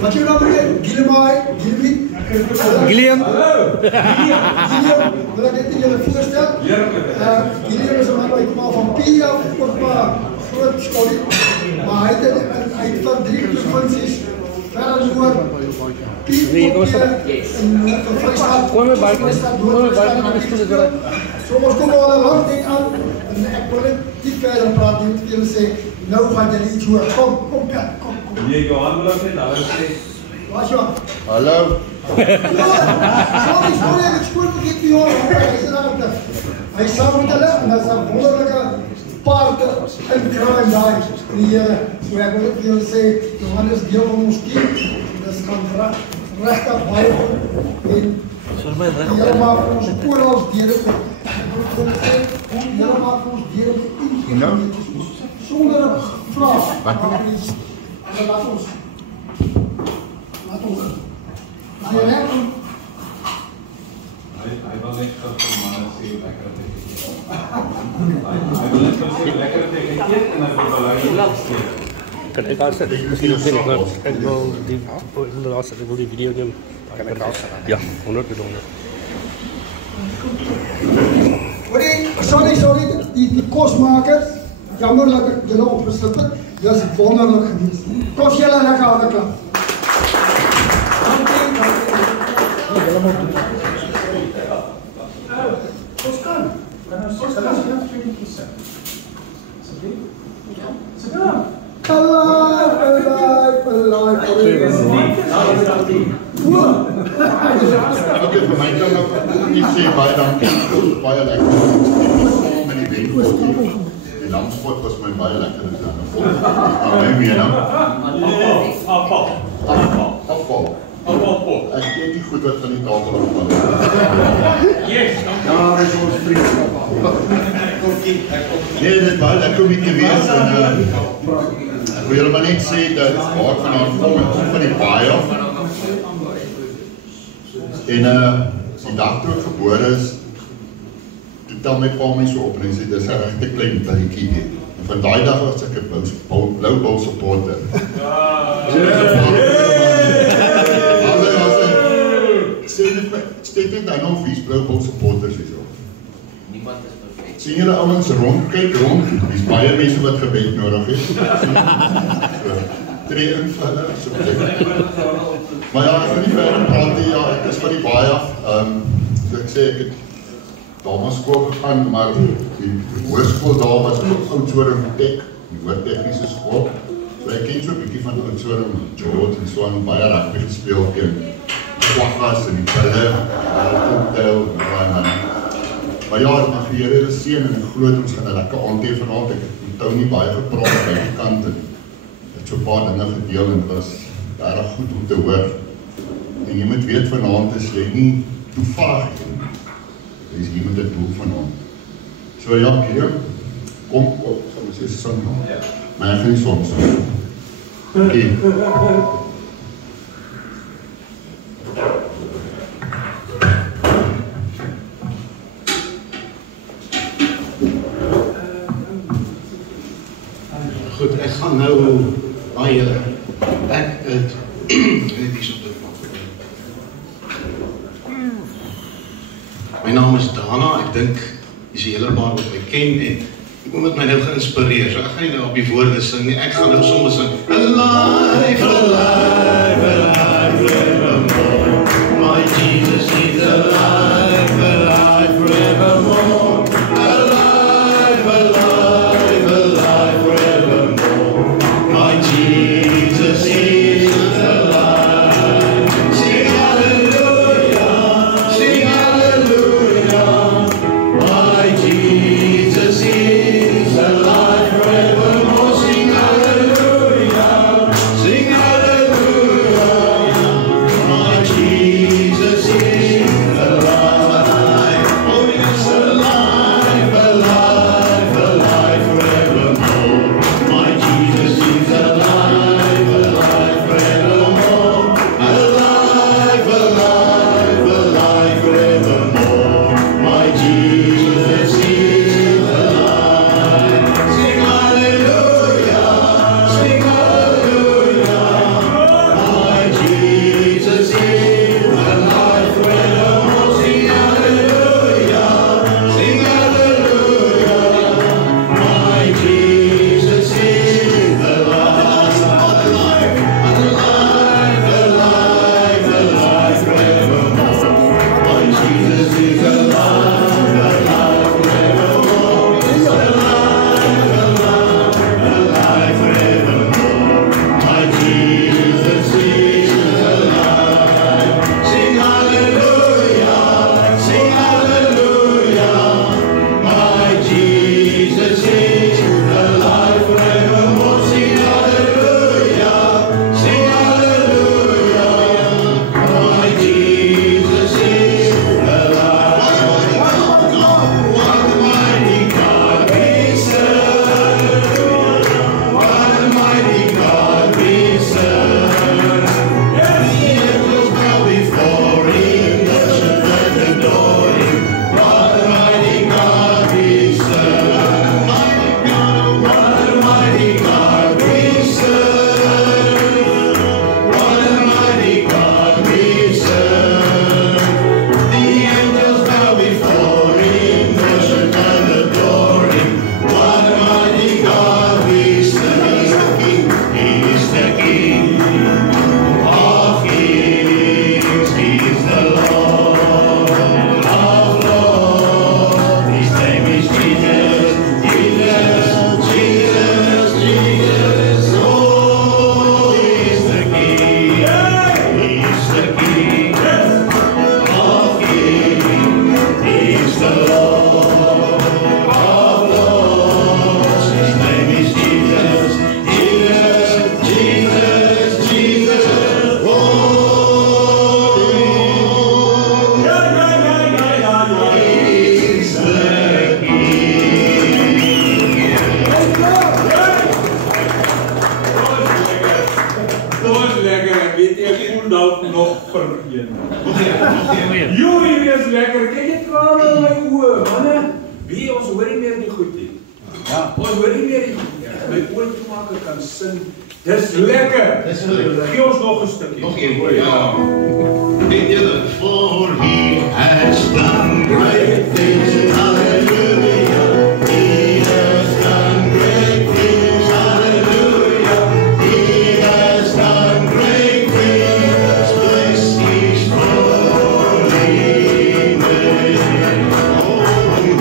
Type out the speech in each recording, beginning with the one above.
Wat je nou bedoelt? Gilliam. Wil ik dit jullie voorstellen? Gilliam is een man uit van Pia, ook maar groot school. Maar hij heeft van 3 provincies verder door. Nee, kom eens op. Kom maar buiten. Zo ons komen al een lang ding aan. En ik wil niet verder praten. Ik wil zeggen, nou gaan jullie iets horen. Kom. Nee, Johan wil ook niet alles zeggen. Wat je? Hallo. Sorry, ik spoor niet die horen. Hij is samen met de les en dat is een wonderlijke paard en kruim daar. Die, zo heb ik willen zeggen, Johan is deel van ons team. Dat is kan recht op buiten. Helemaal voor onze oorlogsdieren. Helemaal voor ons dieren ingegeven. Zonder vraag. Laat ons. Hij wil net lekker tegen en hij wil wel Kan ik aanzetten? Misschien nog niet, maar ik wil die video doen. Kan ik aanzetten? Ja, 100%. Sorry, die kostmaker. Jammer dat ik jullie opgezet heb. Dat is wonderlijk geweest. Kost jullie lekker aan de kant. Oké, voor mij kan ook niet zeggen baie dankie. Baie lekker. Met die wenk. Die lamspot was my baie lekker. My mening. Afval. Ek eet nie goed wat van die tafel afval. Yes, daar is ons vriendskap. Nee, dit is baie lekker om hier te wees. Ek wil julle maar net sê dat waar ek vandaan kom van die baie af. En die dag toe ek gebore is, toe tel my pa my so op en hy sê, dis 'n regte klein billetjie. En van daai dag was ek 'n blou bal supporter. Steek dit nou nog vies blou bal supporters hier so. Niemand is perfek. Sien julle ouens rond, kyk rond. Dis baie mense wat gebed nodig het. Tree in vir hulle so. Maar ja, ek wil nie verder praat nie. Ja, ek is van die baie af. So ek sê ek het daar skool gegaan, maar die hoërskool daar was op Oudtshoorn Tek, die hoërtegniese skool. So ek ken so 'n bietjie van Oudtshoorn, George en so aan baie rugby gespeel ken. Kwaggas en die pille, cocktail en daai man. Maar ja, ek mag die Here seën en ek glo ons gaan 'n lekker aand hê vanaand. Ek het met Tony baie gepraat by die kant en het so 'n paar dinge gedeel en dit was baie goed om te hoor. En jy moet weet vanaand is jy nie toevallig nie. Jy is hier met 'n doel vanaand. So ja, Gideon, kom op, sal ons eers son gaan. Maar ek gaan nie soms. Okay. Goed, ek gaan nou baie back uit net hier so te maak. My naam is Dana, ek dink dis 'n hele paar wat my ken en kom met my nou geïnspireer. So ek gaan nie nou op die woorde sing nie. Ek gaan nou sommer sing. Alive, alive, alive, forevermore. My Jesus is alive, alive, forevermore. Alive, alive, alive, forevermore. My Jesus is alive. Sing hallelujah, sing hallelujah. My Jesus is alive forevermore. Sing hallelujah, sing hallelujah. Ons lekker, ek weet nie, ek voel nou nog vir een. Joh, is lekker, kyk jy trane in my oë, manne. Wie, ons hoor nie meer die goed nie. Ja, ons hoor nie meer die goed nie. My oortoemaker kan sin. Dis lekker. Gee ons nog 'n stukkie. Nog een, ja. Weet julle, for he has done great things, hallelujah. He has done great things, hallelujah. He has done great things, bless his holy name. Oh,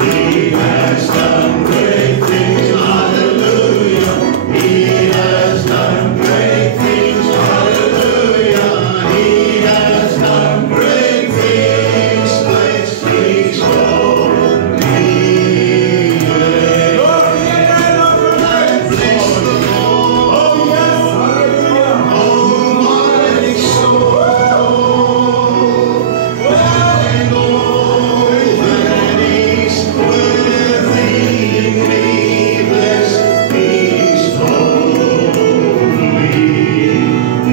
he has done great things, hallelujah. He has done great things, hallelujah. He has done great things, bless his holy name. Bless the Lord, oh yes, hallelujah, oh my soul, and all that is within me, bless his holy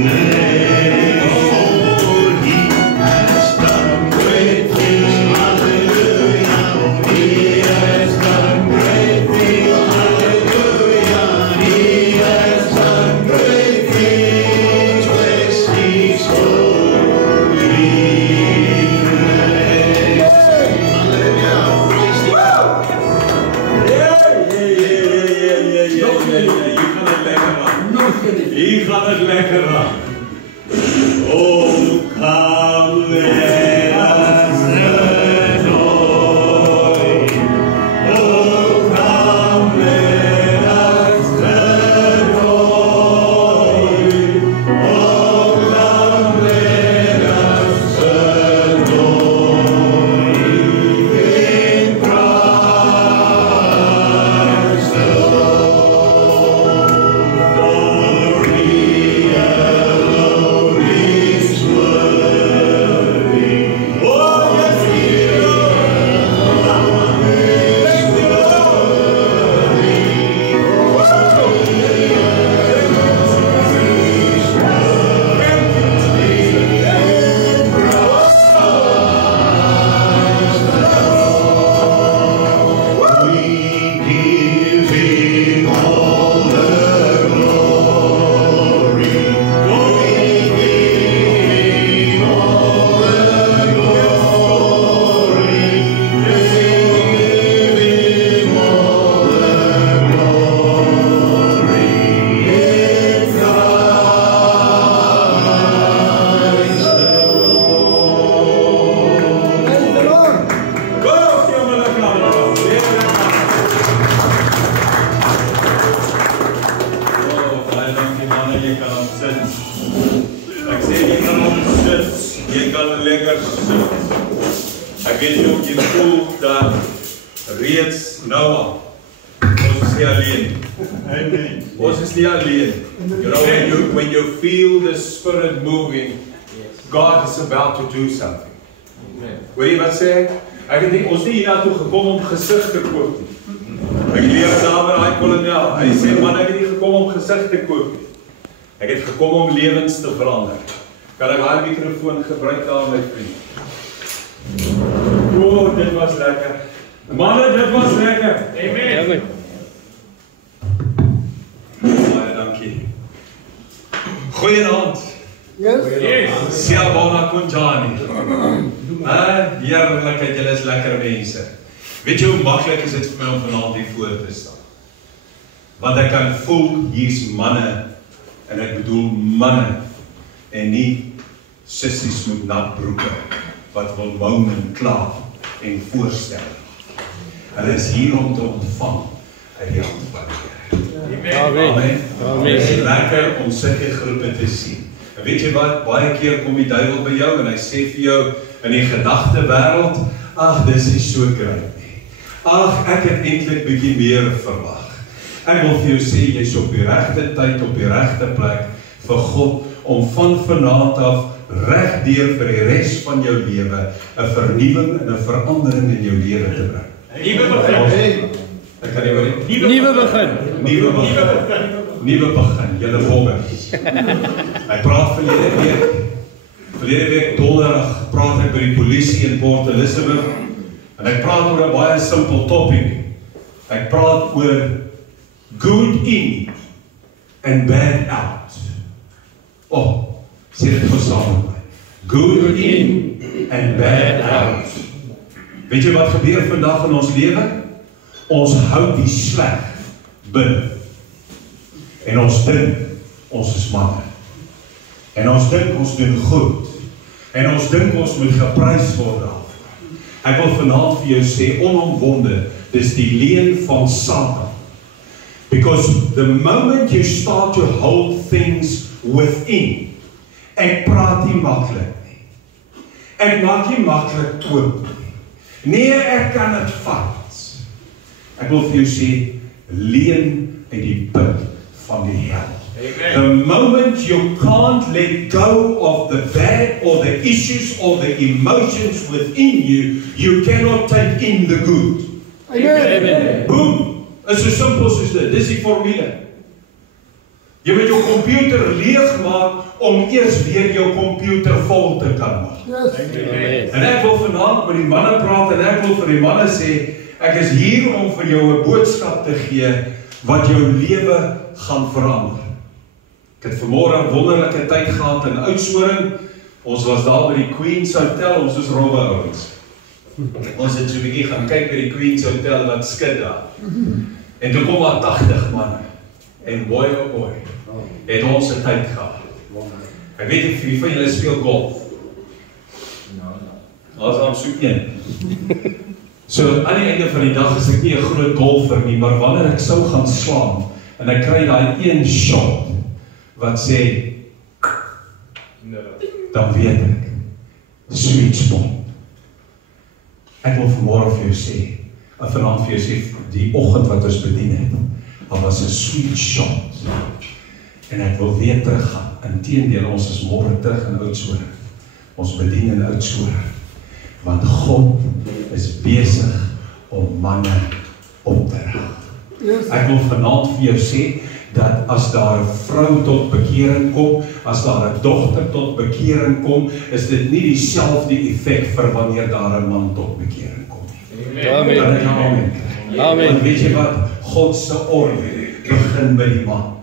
name. For he has done great things, hallelujah. He has done great things, hallelujah. He has done great things, bless his holy name. Hallelujah, praise the Lord. Hier gaat het lekker aan. Oh, come let us adore. Oh, come let us adore. Oh, come let us adore in Christ the Lord. For he alone is worthy. Oh, yes, he alone is we give him all the glory. We give him all the glory. We give him all the glory. In Christ the Lord. Praise the Lord. Go, Siamala. Oh, baie dankie manne, jy kan hom sit. Ek sê jy kan hom sit, jy kan lekker sit. Ek weet jy ook jy voel dat reeds nou al, ons is nie alleen. Amen. Ons is nie alleen. You know, when you feel the Spirit moving, God is about to do something. Hoor jy wat sê ek? Ek het nie, ons nie hier naartoe gekom om gesig te koop nie. Ek leer daar met daai kolonel. Hy sê man, ek het nie gekom om gesig te koop nie. Ek het gekom om lewens te verander. Kan ek daai mikrofoon gebruik daar my vriend? O, dit was lekker. Manne, dit was lekker. Amen. Baie dankie. Goeienaand. Yes. Siabona Kunjani. Heerlikheid, julle is lekker mense. Weet jy hoe maklik is dit vir my om vanaand hier voor te staan? Want ek kan voel, hier's manne, en ek bedoel manne, en nie sissies met nat broeke, wat wil moan en kla en voorstel. Hulle is hier om te ontvang uit die hand van die Here. Amen. Amen. Het is lekker om sulke groepe te sien. En weet jy wat, baie keer kom die duiwel by jou en hy sê vir jou in die gedagte wêreld, ag, dis nie so groot nie. Ag, ek het eintlik bietjie meer verwag. Ek wil vir jou sê, jy's op die regte tyd, op die regte plek vir God, om van vanaand af regdeur vir die res van jou lewe 'n vernuwing en 'n verandering in jou lewe te bring. Nuwe begin. Ek kan nie hoor nie. Nuwe begin. Nuwe begin. Nuwe begin. Julle volgers. Ek praat verlede week donderdag praat ek by die polisie in Port Elizabeth en ek praat oor 'n baie simpel topic. Ek praat oor good in and bad out. Sê dit gou saam met my. Good in and bad out. Weet jy wat gebeur vandag in ons lewe? Ons hou die sleg binne. En ons dink ons is manne. En ons dink ons doen goed. En ons dink ons moet geprys word daarvoor. Ek wil vanaand vir jou sê, onomwonde, dis die leuen van Satan. Because the moment you start to hold things within, ek praat nie maklik nie. Ek maak nie maklik oop nie. Nee, ek kan dit vat. Ek wil vir jou sê, leen uit die put van die hel. The moment you can't let go of the bad or the issues or the emotions within you, you cannot take in the good. Amen. Boom! Is so simpel soos dit. Dis die formule. Jy moet jou computer leeg maak om eers weer jou computer vol te kan maak. Yes. En ek wil vanaand met die manne praat en ek wil vir die manne sê, ek is hier om vir jou 'n boodskap te gee wat jou lewe gaan verander. Ek het vanmôre 'n wonderlike tyd gehad in Oudtshoorn. Ons was daar by die Queen's Hotel, ons is rowwe ouens. Ons het so 'n bietjie gaan kyk by die Queen's Hotel wat skud daar. En toe kom daar 80 manne. En boy oh boy, het ons 'n tyd gehad. Ek weet nie wie van julle speel golf. Ons aan soek een. So aan die einde van die dag is ek nie 'n groot golfer nie, maar wanneer ek sou gaan slaan en ek kry daai een shot wat sê dan weet ek sweet spot. Ek wil vanmôre vir jou sê, en vanaand vir jou sê, die oggend wat ons bedien het, daar was 'n sweet shot. En ek wil weer teruggaan. Inteendeel, ons is môre terug in Oudtshoorn. Ons bedien in Oudtshoorn. Want God is besig om manne op te rig. Ek wil vanaand vir jou sê, dat as daar 'n vrou tot bekering kom, as daar 'n dogter tot bekering kom, is dit nie dieselfde effek vir wanneer daar 'n man tot bekering kom nie. Amen. Amen. Amen. Want weet jy wat? God se orde begin by die man.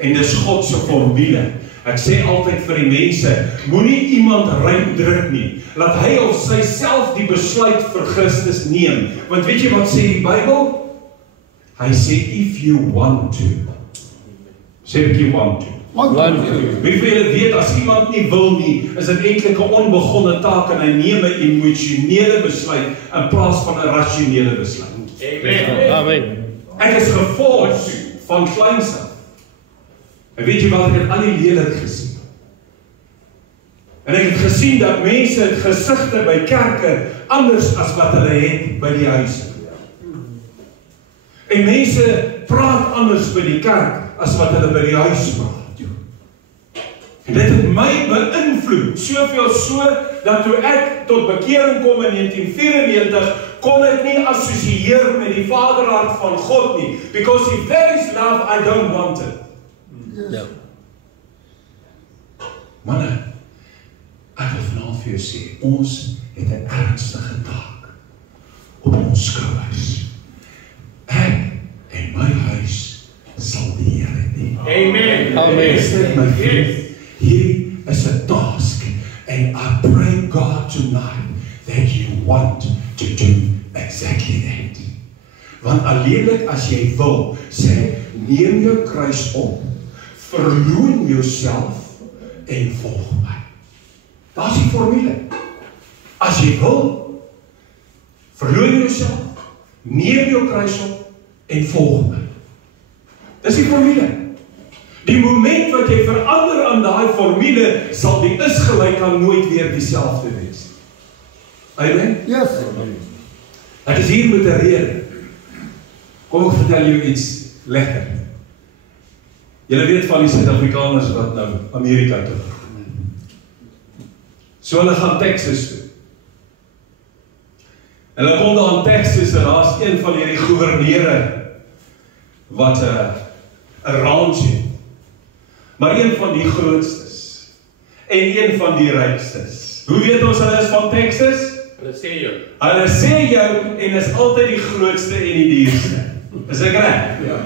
En dis God se formule. Ek sê altyd vir die mense, moenie iemand ruim druk nie. Laat hy of sy self die besluit vir Christus neem. Want weet jy wat sê die Bybel? Hy sê, if you want to. Sê ek jy want to. Wie van julle weet, as iemand nie wil nie, is dit eintlik 'n onbegonne taak en hy neem 'n emosionele besluit in plaas van 'n rasionele besluit. Amen. Ek is geforce van kleins af. En weet jy wat, ek het al die lelik gesien. En ek het gesien dat mense het gesigte by kerke anders as wat hulle het by die huise. En mense praat anders by die kerk as wat hulle by die huis praat. En dit het my beïnvloed, soveel so, dat toe ek tot bekering kom in 1994, kon ek nie assosieer met die vaderhart van God nie. Because if there is love, I don't want it. Ja. Manne, ek wil vanaand vir jou sê, ons het 'n ernstige taak op ons skouers. Ek en my huis sal die Here dien. Amen. Amen. My vriend, hier is 'n task, and I pray God tonight that you want to do exactly that. Want alleenlik as jy wil, sê, neem jou kruis op, verloon jouself en volg my. Daar's die formule. As jy wil, verloon jouself, neem jou kruis op en volg my. Dis die formule. Die moment wat jy verander aan daai formule, sal die Israeliete nooit weer dieselfde wees. Amen. Yes. Ek is hier met 'n rede. Kom ek vertel jou iets lekker. Julle weet van die Suid-Afrikaners wat nou Amerika toe gaan. So hulle gaan Texas toe. En hulle kom daar in Texas en daar's een van hierdie goewerneure wat 'n ranch het. Maar een van die grootstes. en een van die rykstes. Hoe weet ons hulle is van Texas? Hulle sê jou en is altyd die grootste en die duurste. Is ek reg? Ja.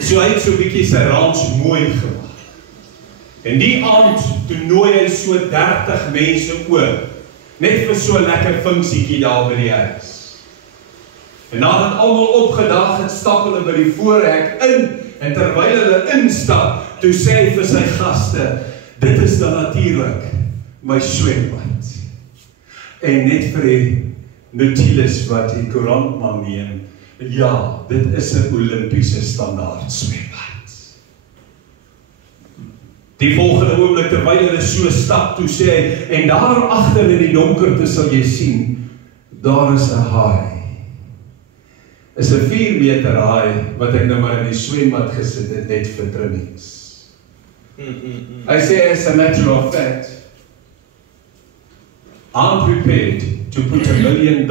So hy het so 'n bietjie sy ranch mooi gemaak. En die aand toe nooi hy so 30 mense oor, net vir so 'n lekker funksietjie daar by die huis. En nadat almal opgedag het, stap hulle by die voorhek in, en terwyl hulle instap, toe sê hy vir sy gaste, dit is dan natuurlik my swembad. En net vir die Nautilus wat die koerantman neem, ja, dit is 'n Olimpiese standaard swembad. Die volgende oomblik terwyl hulle so stap, toe sê hy, en daar agter in die donkerte sal jy sien, daar is 'n haai. Is 'n 4 meter haai wat ek nou maar in die swembad gesit het net vir trimmings. Hy sê, as a matter of fact, I'm prepared to put $1 million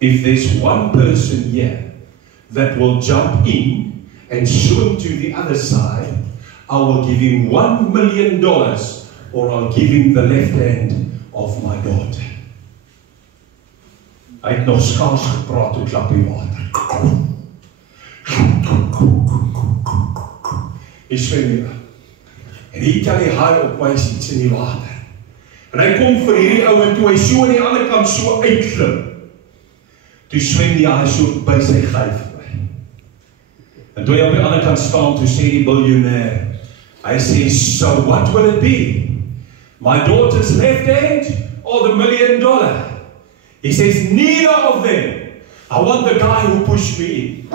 if there's one person here that will jump in and swim to the other side. I will give him $1 million or I'll give him the left hand of my daughter. Hy het nog skaars gepraat toe klap die water. Hy swem hier. En hier kan die haai op my iets in die water. En hy kom vir hierdie ou en toe hy so aan die ander kant so uitklim. Toe swem die haai so by sy gyf. En toe hy op die ander kant staan, toe sê die biljoenêr, hy sê, so what will it be? My daughter's left hand or the $1 million? He says, neither of them. I want the guy who pushed me in.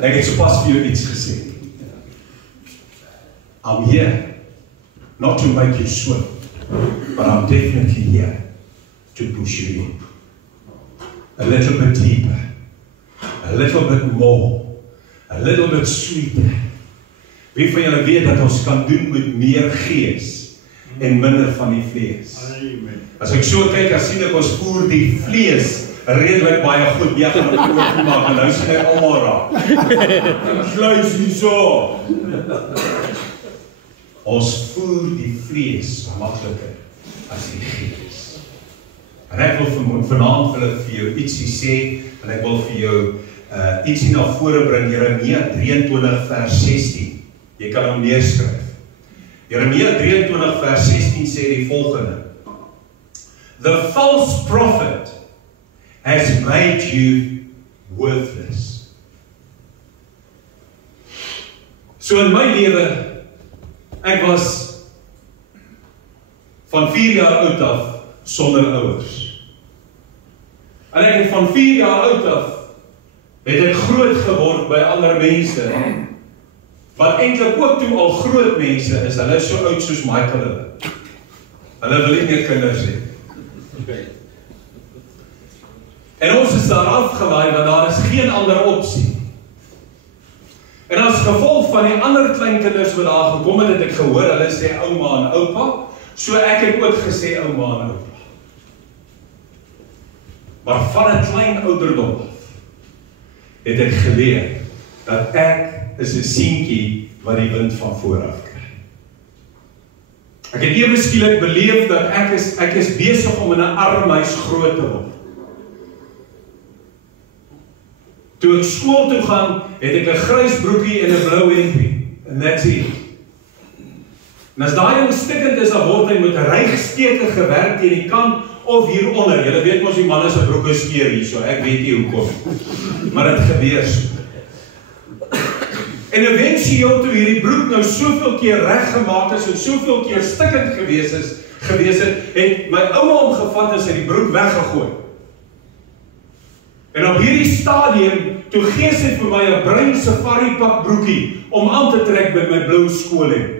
Ek het sopas vir jou iets gesê. I'm here, not to make you swim, but I'm definitely here to push you in. A little bit deeper, a little bit more, a little bit sweeter. Wie van julle weet dat ons kan doen met meer gees en minder van die vlees? Amen. As ek so kyk, as sien ek ons voer die vlees redelik baie goed, jy gaan het oorgemaak, en nou sien ek allemaal raak. Sluis nie so. Ons voer die vlees makliker as die gees. En ek wil vanaand vir jou ietsie sê, en ek wil vir jou ietsie na vore bring, Jeremia 23 vers 16. Jy kan hom neerskryf. Jeremia 23 vers 16 sê die volgende. The false prophet has made you worthless. So in my lewe, ek was van 4 jaar oud af sonder ouers. En ek het van 4 jaar oud af het ek groot geword by ander mense, wat eintlik ook toe al groot mense is, hulle is so oud soos Michael hulle. Hulle wil nie meer kinders hê. En ons is daar afgelaai, want daar is geen ander opsie. En as gevolg van die ander kleinkinders wat daar gekom het, het ek gehoor, hulle sê ouma en oupa, so ek het ook gesê ouma en oupa. Maar van 'n klein ouderdom af, het ek geleer, dat ek is 'n seentjie wat die wind van vooraf kry. Ek het ewe skielik beleef dat ek is besig om in 'n armhuis groot te word. Toe ek skool toe gaan, het ek 'n grys broekie en 'n blou hempie. And that's it. En as daai ding stikkend is, dan word hy met 'n rygsteke gewerk teen die kant of hieronder. Julle weet mos die manne se broeke skeer hier, so ek weet nie hoekom. Maar dit gebeur so. En eventueel toe hierdie broek nou soveel keer reggemaak is en soveel keer stikkend gewees het my ouma hom gevat en sy die broek weggegooi. En op hierdie stadium, toe gee sy vir my 'n bruin safari pak broekie om aan te trek met my blou skoolhemp.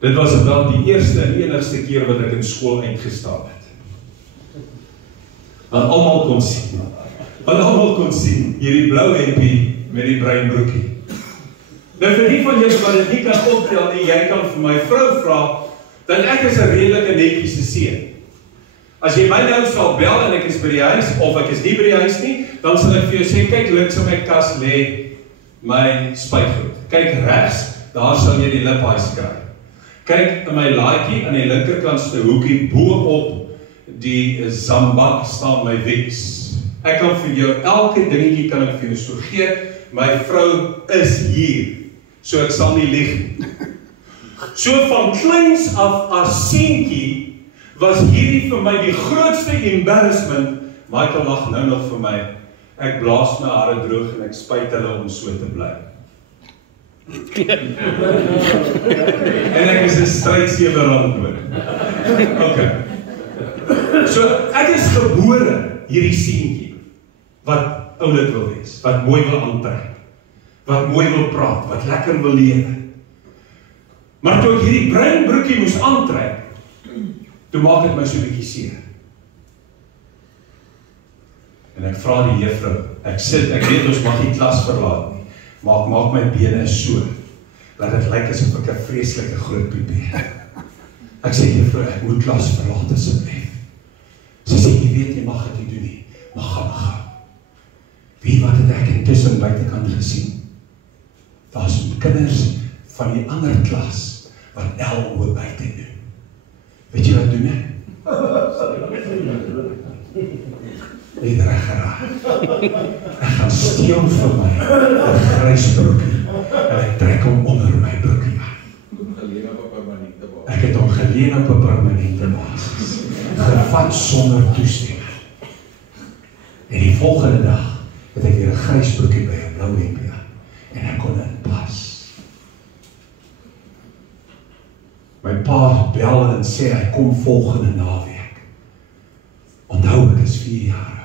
Dit was wel die eerste en enigste keer wat ek in skool uitgestap het. Want almal kon sien, hierdie blou hempie met die bruin broekie. Nou vir die van julle wat dit nie kan optel nie, jy kan vir my vrou vra, dat ek is 'n redelike netjiese seun. As jy my nou sal bel en ek is by die huis, of ek is nie by die huis nie, dan sal ek vir jou sê, kyk links in my kas lê my spuitgoed. Kyk regs, daar sal jy die liphys kry. Kyk in my laaitjie aan die linkerkantste hoekie bo-op die zambak staan my Vicks. Ek kan vir jou, elke dingetjie kan ek vir jou so gee, my vrou is hier, so ek sal nie lieg nie. So van kleins af as seentjie, was hierdie vir my die grootste embarrassment. Michael lag nou nog vir my. Ek blaas my hare droog en ek spuit hulle om so te bly. En ek is 'n strydsewe randwoord. Okay. So ek is gebore hierdie seentjie wat oulik wil wees, wat mooi wil aantrek, wat mooi wil praat, wat lekker wil lewe. Maar toe ek hierdie bruin broekie moes aantrek, toe maak dit my so 'n bietjie seer. En ek vra die juffrou, ek weet ons mag die klas verlaat nie, maar ek maak my bene so, dat dit lyk asof ek 'n vreeslike groot piepie het. Ek sê juffrou, ek moet klas verlaat asseblief. Sy sê, jy weet, jy mag dit nie doen nie, maar gaan. Weet wat het ek intussen buitekant gesien? Daar's kinders van die ander klas, wat oor buite doen. Weet jy wat doen ek? Het reg geraai. Ek gaan steel vir my 'n grys broekie en ek trek hom onder my broekie aan. Ek het hom geleen op 'n permanente basis. Gevat sonder toestemming. En die volgende dag het ek weer 'n grys broekie by 'n blou hempie aan en ek kon inpas. My pa bel en sê hy kom volgende naweek. Onthou, ek is 4 jaar oud.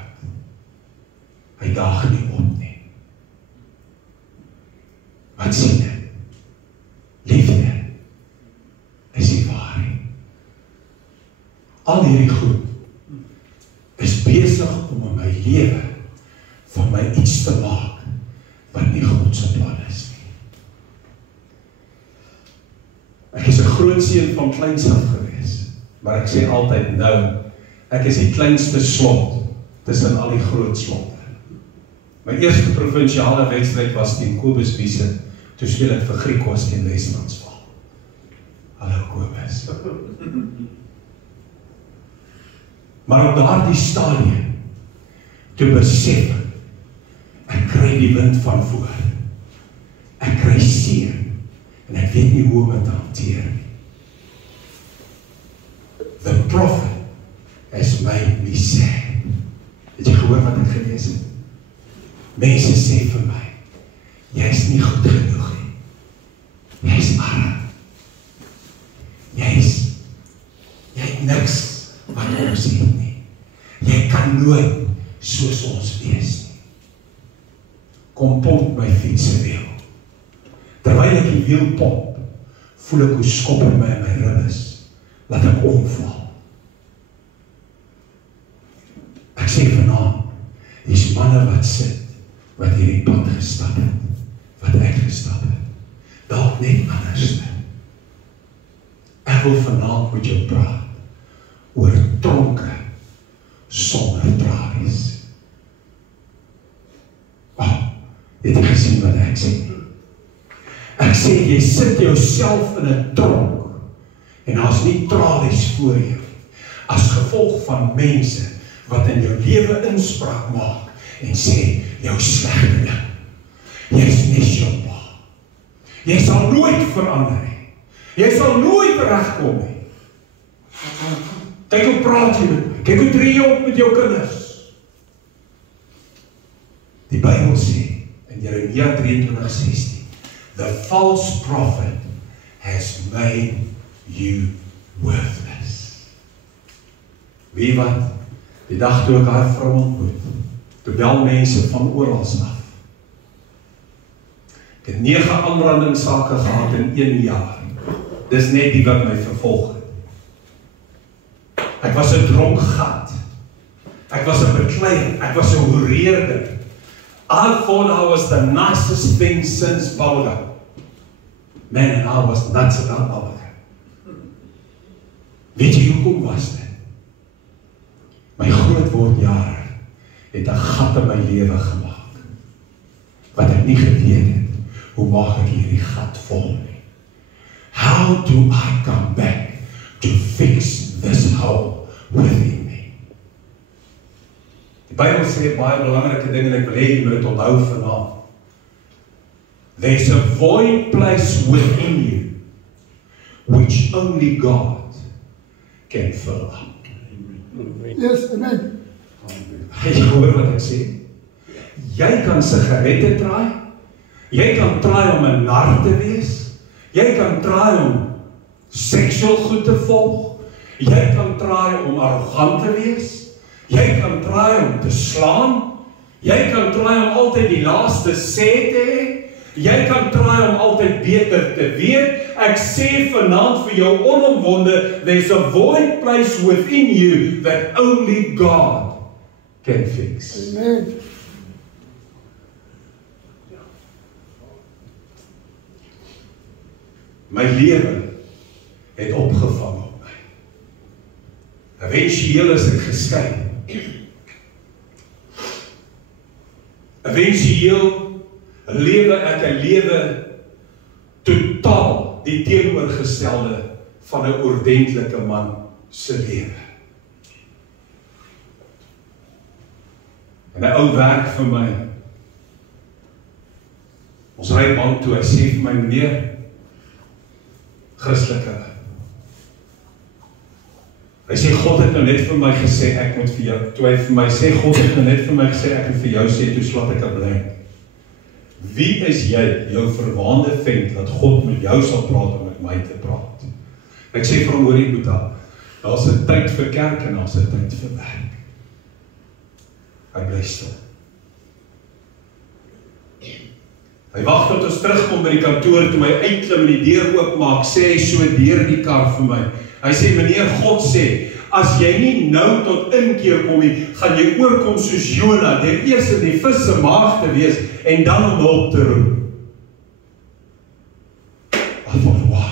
Hy daag nie op nie. Wat sien ek? Liefde is nie waar nie. Al hierdie goed is besig om in my lewe van my iets te maak wat nie God se plan is nie. Ek is 'n groot seun van kleins af gewees, maar ek sê altyd nou, ek is die kleinste slot tussen al die groot slotte. My eerste provinsiale wedstryd was teen Kobus Wiese, toe speel ek vir Griekwas teen Wes-Transvaal. Hallo Kobus. Maar op daardie stadium, toe besef ek kry die wind van voor. Ek kry seer, en ek weet nie hoe om het hanteer nie. The prophet has made me sad. Het jy gehoor wat ek gelees het? Mense sê vir my, jy is nie goed genoeg nie. Jy is arm. Jy het niks wat ons het nie. Jy kan nooit soos ons wees nie. Kom pomp my fietsewiel. Terwyl ek die wiel pomp, voel ek hoe skopper my in my ribbes, laat ek omval. Ek sê vanaand, dis manne wat sit, wat hierdie pad gestap het, wat ek gestap het, dalk net anders. Ek wil vanaand met jou praat, oor tronke, sonder tralies. Het jy gesien wat ek sê? Ek sê, jy sit jouself in 'n tronk, en daar's nie tralies voor jou, as gevolg van mense, wat in jou lewe inspraak maak, en sê, jou slegte ding, jy is nie jou pa. Jy sal nooit verander nie. Jy sal nooit regkom nie. Kyk hoe praat jy met my. Kyk hoe tree jy op met jou kinders. Die Bybel sê, in Jeremia 23:16, the false prophet has made you worthless. Wie wat? Die dag toe ek haar vrou ontmoet, toe bel mense van oral af. Ek het 9 aanrandingssake gehad in 1 jaar. Dis net die wat my vervolg het. Ek was 'n dronkgat. Ek was 'n bekleier. Ek was 'n hoereerder. I thought I was the nicest thing since bubblegum. Man, and I was nuts about bubblegum. Weet jy hoekom was dit? My grootwordjare het 'n gat in my lewe gemaak. Wat ek nie geweet het, hoe maak ek hierdie gat vol nie? How do I come back to fix this hole within me? Die Bybel sê baie belangrike dinge en ek wil hê jy moet dit onthou vanaand. There's a void place within you which only God can fill up. Yes, amen. Jy hoor wat ek sê? Jy kan sigarette draai, jy kan try om 'n nar te wees, jy kan try om seksueel goed te volg, jy kan try om arrogant te wees, jy kan try om te slaan, jy kan try om altyd die laaste sê te hê, jy kan try om altyd beter te weet. Ek sê vanaand vir jou onomwonde, there's a void place within you that only God can fix. Amen. My lewe het opgevang op my. Eventueel is ek geskei. Eventueel lewe ek 'n lewe totaal die teenoorgestelde van 'n ordentlike man se lewe. En 'n ou werk vir my. Ons ry bank toe, hy sê vir my, meneer, Christelike. Hy sê, God het nou net vir my gesê, ek moet vir jou, toe hy vir my sê, God het nou net vir my gesê, ek moet vir jou sê, toe slaat ek 'n blank. Wie is jy, jou verwaande vent, dat God met jou sal praat om met my te praat? Ek sê vir hom, hoorie Boeta, daar's 'n tyd vir kerk en daar's 'n tyd vir werk. Hy bly stil. Hy wag tot ons terugkom by die kantoor, toe my uitklim en die deur oopmaak, sê hy so deur die kar vir my. Hy sê, meneer, God sê, as jy nie nou tot inkeer kom nie, gaan jy oorkom soos Jona, deur eers in die vis se maag te wees, en dan om hulp te roep. Ek vond, wow,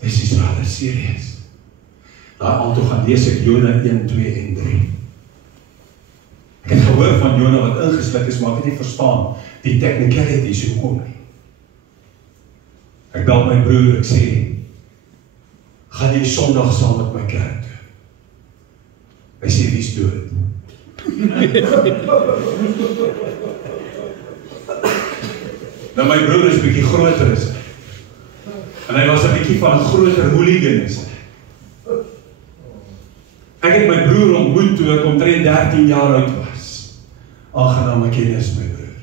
this is rather serious. Daar aan toe gaan lees ek Jona 1, 2 en 3. Ek het gehoor van Jona wat ingesluk is, maar ek het nie verstaan die technicalities hoekom nie. Ek bel my broer, ek sê, gaan jy Sondag saam met my kerk toe? Hy sê, wie's dood? Nou my broer is bietjie groter as hy. En hy was 'n bietjie van 'n groter hooligan as hy. Ek het my broer ontmoet toe ek omtrent 13 jaar oud was. Aangename kennis my broer.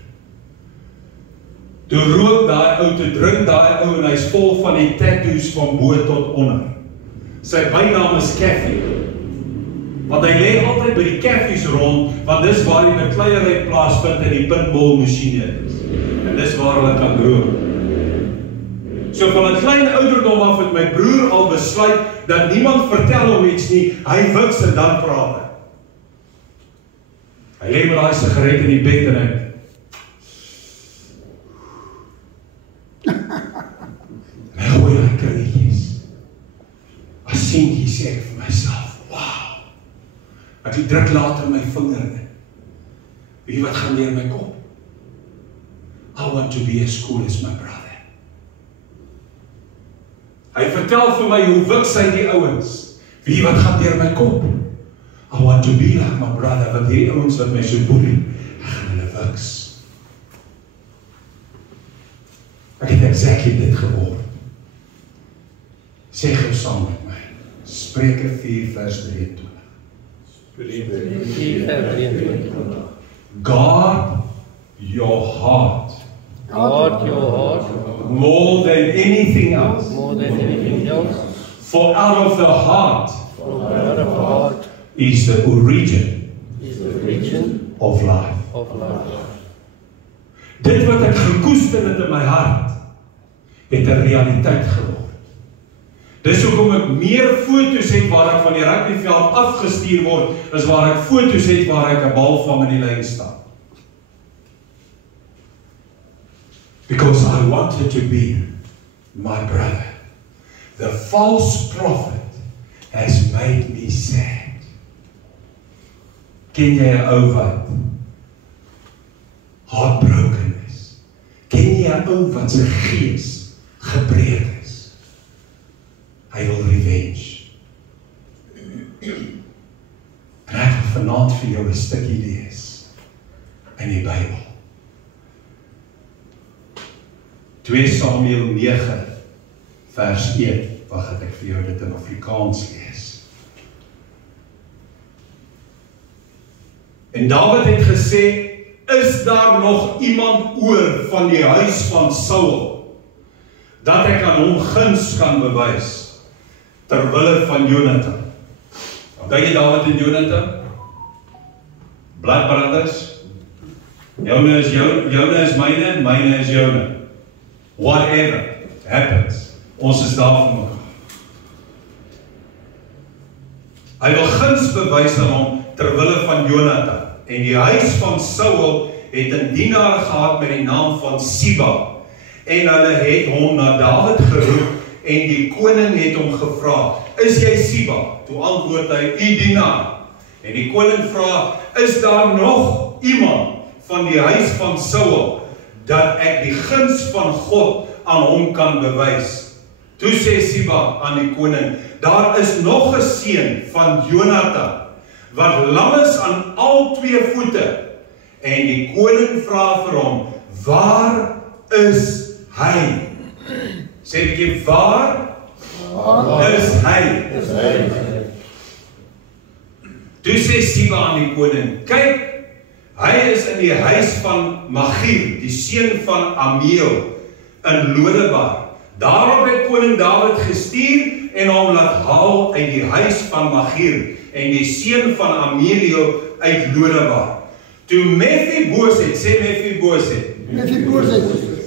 Toe rook daai ou, toe drink daai ou en hy's vol van die tattoos van bo tot onder. Sy bynaam is Caffie. Want hy lê altyd by die kaffies rond, want dis waar die bekleierery plaasvind en die pinball masjiene is. En dis waar hulle kan rook. So van 'n klein ouderdom af het my broer al besluit dat niemand vertel hom iets nie, hy wiks en dan praat hy. Hy lê met daai sigaret in die bed en hy gooi daai kringetjies. As seentjie sê ek vir myself, wow. Ek druk later my vinger in. Weet jy wat gaan deur my kop? I want to be as cool as my brother. Hy vertel vir my hoe wiks hy die ouens. Weet jy wat gaan deur my kop? I want to be like my brother, want die ouens wat my so boelie, ek gaan hulle wiks. Ek het exactly dit geword. Sê gou saam met my. Spreuke 4 vers 23. Guard your heart. Guard your heart More than anything else. more than anything else. For out of the heart For out of the heart is the origin is the origin of life. of life. Dit wat ek gekoester het in my hart, het 'n realiteit geword. Dis hoekom ek meer foto's het waar ek van die rugbyveld afgestuur word, as waar ek foto's het waar ek 'n bal vang in die lyn staan. Because I wanted to be my brother. The false prophet has made me sad. Ken jy 'n ou wat heartbroken is? Ken jy 'n ou wat sy gees gebreek is? Hy wil revenge. En ek wil vanaand vir jou 'n stukkie lees in die Bybel. 2 Samuel 9 vers 1. Wag, het ek vir jou dit in Afrikaans lees. En Dawid het gesê, is daar nog iemand oor van die huis van Saul, dat ek aan hom guns kan bewys, terwille van Jonathan? Onthou jy Dawid en Jonathan? Blood brothers? Joune is myne, myne is joune. Whatever happens, ons is daar vir mekaar. Hy wil guns bewys aan hom terwille van Jonathan. En die huis van Saul het 'n dienaar gehad met die naam van Siba. En hulle het hom na Dawid geroep en die koning het hom gevra, is jy Siba? Toe antwoord hy, u dienaar. En die koning vra, is daar nog iemand van die huis van Saul, dat ek die guns van God aan hom kan bewys? Toe sê Siba aan die koning, daar is nog 'n seun van Jonathan, wat lam is aan al 2 voete. En die koning vra vir hom, waar is hy? Sê ek, waar is hy? Toe sê Siba aan die koning, kyk, hy is in die huis van Magir, die seun van Amiel, in Lodebar. Daarop het koning Dawid gestuur en hom laat haal uit die huis van Magir en die seun van Amiel uit Lodebar. Toe Mephiboset, sê Mephiboset.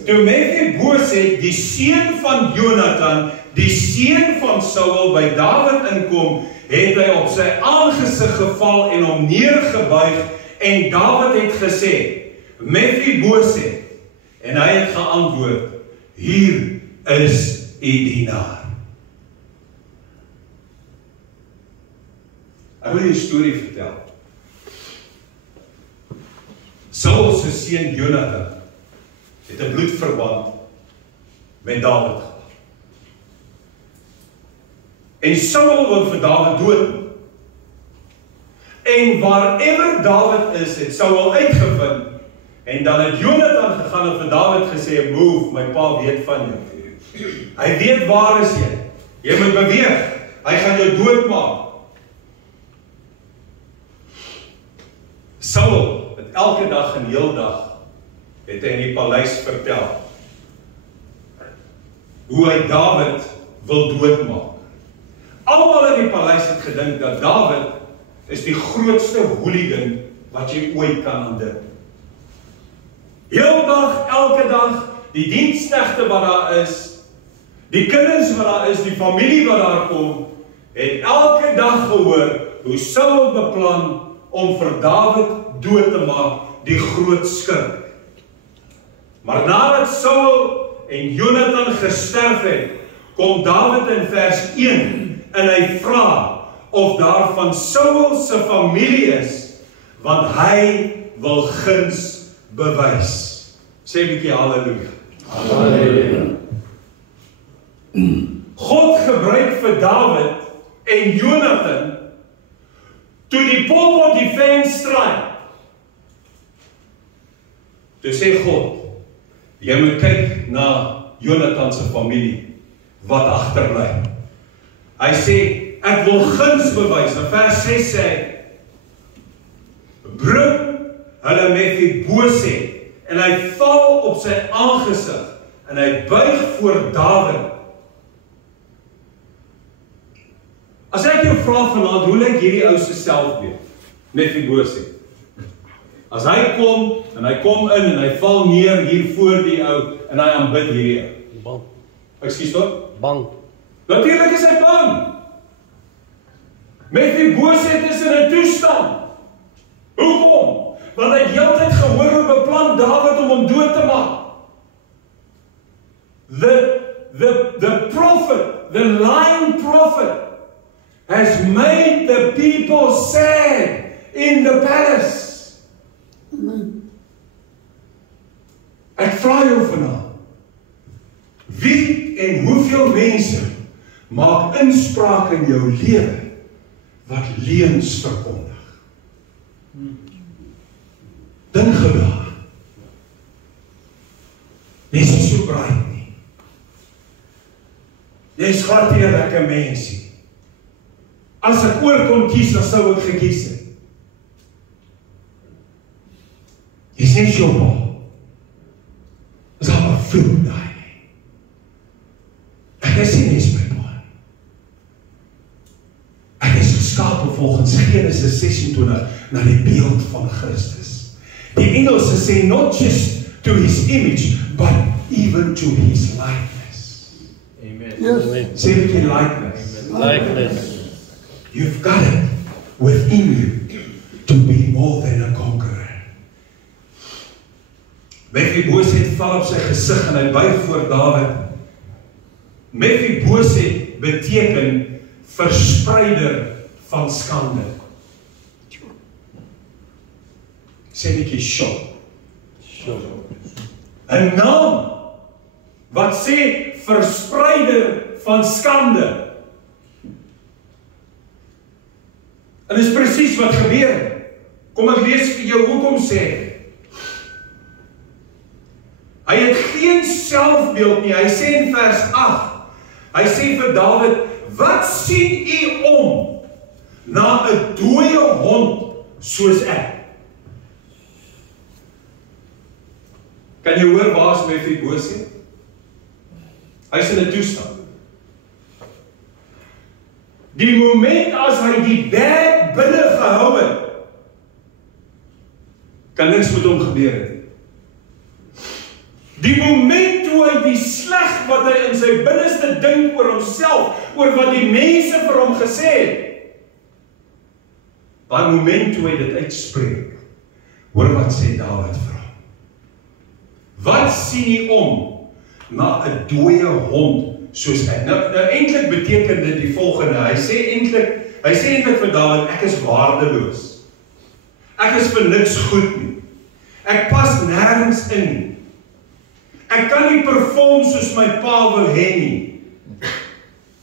Toe Mephiboset, die seun van Jonathan, die seun van Saul, by Dawid inkom, het hy op sy aangesig geval en hom neergebuig, en Dawid het gesê, Mephiboset, en hy het geantwoord, hier is u dienaar. Ek wil 'n storie vertel. Saul se seun Jonathan het 'n bloedverband met Dawid gehad. En Saul wil vir Dawid dood. En waarever Dawid is, het Saul uitgevind. En dan het Jonathan gegaan en vir Dawid gesê, move, my pa weet van jou. Hy weet waar is jy. Jy moet beweeg. Hy gaan jou doodmaak. Saul het elke dag en heel dag het hy in die paleis vertel hoe hy Dawid wil doodmaak. Almal in die paleis het gedink dat Dawid is die grootste hooligan wat jy ooit kan aandink. Heel dag, elke dag, die diensknegte wat daar is, die kinders wat daar is, die familie wat daar kom, het elke dag gehoor hoe Saul beplan om vir Dawid dood te maak, die groot skurk. Maar nadat Saul en Jonathan gesterf het, kom Dawid in vers 1 en hy vra of daar van Saul se familie is, want hy wil guns bewys. Sê 'n bietjie halleluja. Halleluja. God gebruik vir Dawid en Jonathan toe die Pop Defense stryd. Toe sê God, jy moet kyk na Jonathan se familie wat agterbly. Hy sê, ek wil guns bewys. In vers 6 sê, bring hulle Mephiboset, en hy val op sy aangesig, en hy buig voor Dawid. As ek jou vra vanaand, hoe lyk hierdie ou se selfbeeld? Mephiboset. As hy kom, en hy kom in, en hy val neer hier voor die ou, en hy aanbid hierdie ou. Bang. Ekskuus tot? Bang. Natuurlijk is hy bang. Mephiboset is in 'n toestand. Hoekom? Want hy het heeltyd gehoor hoe beplan Dawid om hom dood te maak. The prophet, the lying prophet, has made the people sad in the palace. Ek vra jou vanaand, wie en hoeveel mense maak inspraak in jou lewe wat leuns verkondig? Dink gedaar. Jy is nie so braai nie. Jy is glad nie 'n lekker mensie. As ek oor kon kies, dan sou ek gekies het. Jy is nie so baie. Is al 'n vloek daai. Ek is nie eens my pa. Ek is geskape volgens Genesis 26 na die beeld van Christus. Die Engelse sê not just to his image, but even to his likeness. Amen. Yes. Say it in likeness. Likeness. You've got it within you to be more than a conqueror. Mephibosheth val op sy gesig en hy buig voor Dawid. Mephibosheth beteken verspreider van skande. Sê net jy shop. 'n naam wat sê verspreider van skande. En dis presies wat gebeur. Kom ek lees vir jou hoekom sê ek. Hy het geen selfbeeld nie. Hy sê in vers 8. Hy sê vir Dawid, wat sien u om na 'n dooie hond soos ek? Kan jy hoor waar is Mephibosheth? Hy's in 'n toestand. Die moment as hy die bed binne gehou het, kan niks met hom gebeur het. Die moment toe hy die sleg wat hy in sy binneste dink oor homself, oor wat die mense vir hom gesê het, daai moment toe hy dit uitspreek, hoor wat sê Dawid vir hom. Wat sien jy om na 'n dooie hond soos ek? Nou eintlik beteken dit die volgende. Hy sê eintlik vir Dawid, ek is waardeloos. Ek is vir niks goed nie. Ek pas nêrens in nie. Ek kan nie perform soos my pa wil hê nie.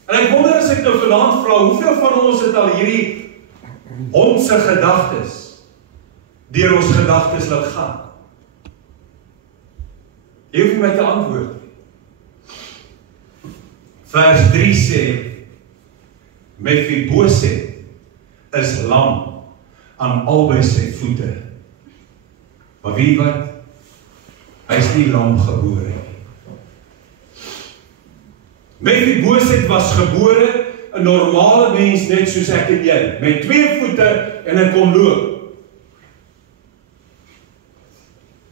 En ek wonder as ek nou vanaand vra, hoeveel van ons het al hierdie hondse gedagtes deur ons gedagtes laat gaan? Jy hoef nie my te antwoord. Vers 3 sê, Mephibosheth is lam aan albei sy voete. Maar weet wat? Hy is nie lam gebore nie. Mephibosheth was gebore 'n normale mens net soos ek en jy, met 2 voete en hy kon loop.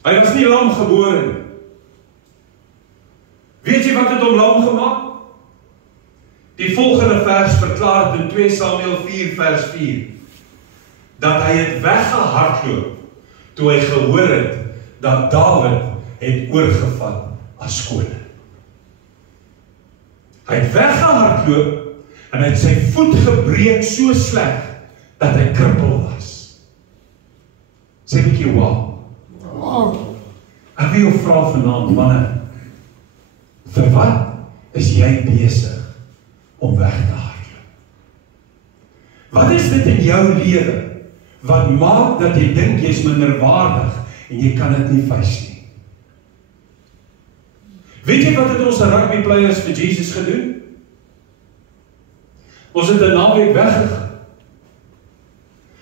Hy was nie lam gebore nie. Weet jy wat het hom lam gemaak? Die volgende vers verklaar dit in 2 Samuel 4 vers 4, dat hy het weggehardloop toe hy gehoor het dat Dawid het oorgevat as koning. Hy het weggehardloop en hy het sy voet gebreek so sleg dat hy krippel was. Sê 'n bietjie wow. Ek wil jou vra vanaand, manne, vir wat is jy besig om weg te hardloop? Wat is dit in jou lewe wat maak dat jy dink jy's minderwaardig en jy kan dit nie face nie? Weet jy wat het ons rugby players vir Jesus gedoen? Ons het 'n naweek weggegaan.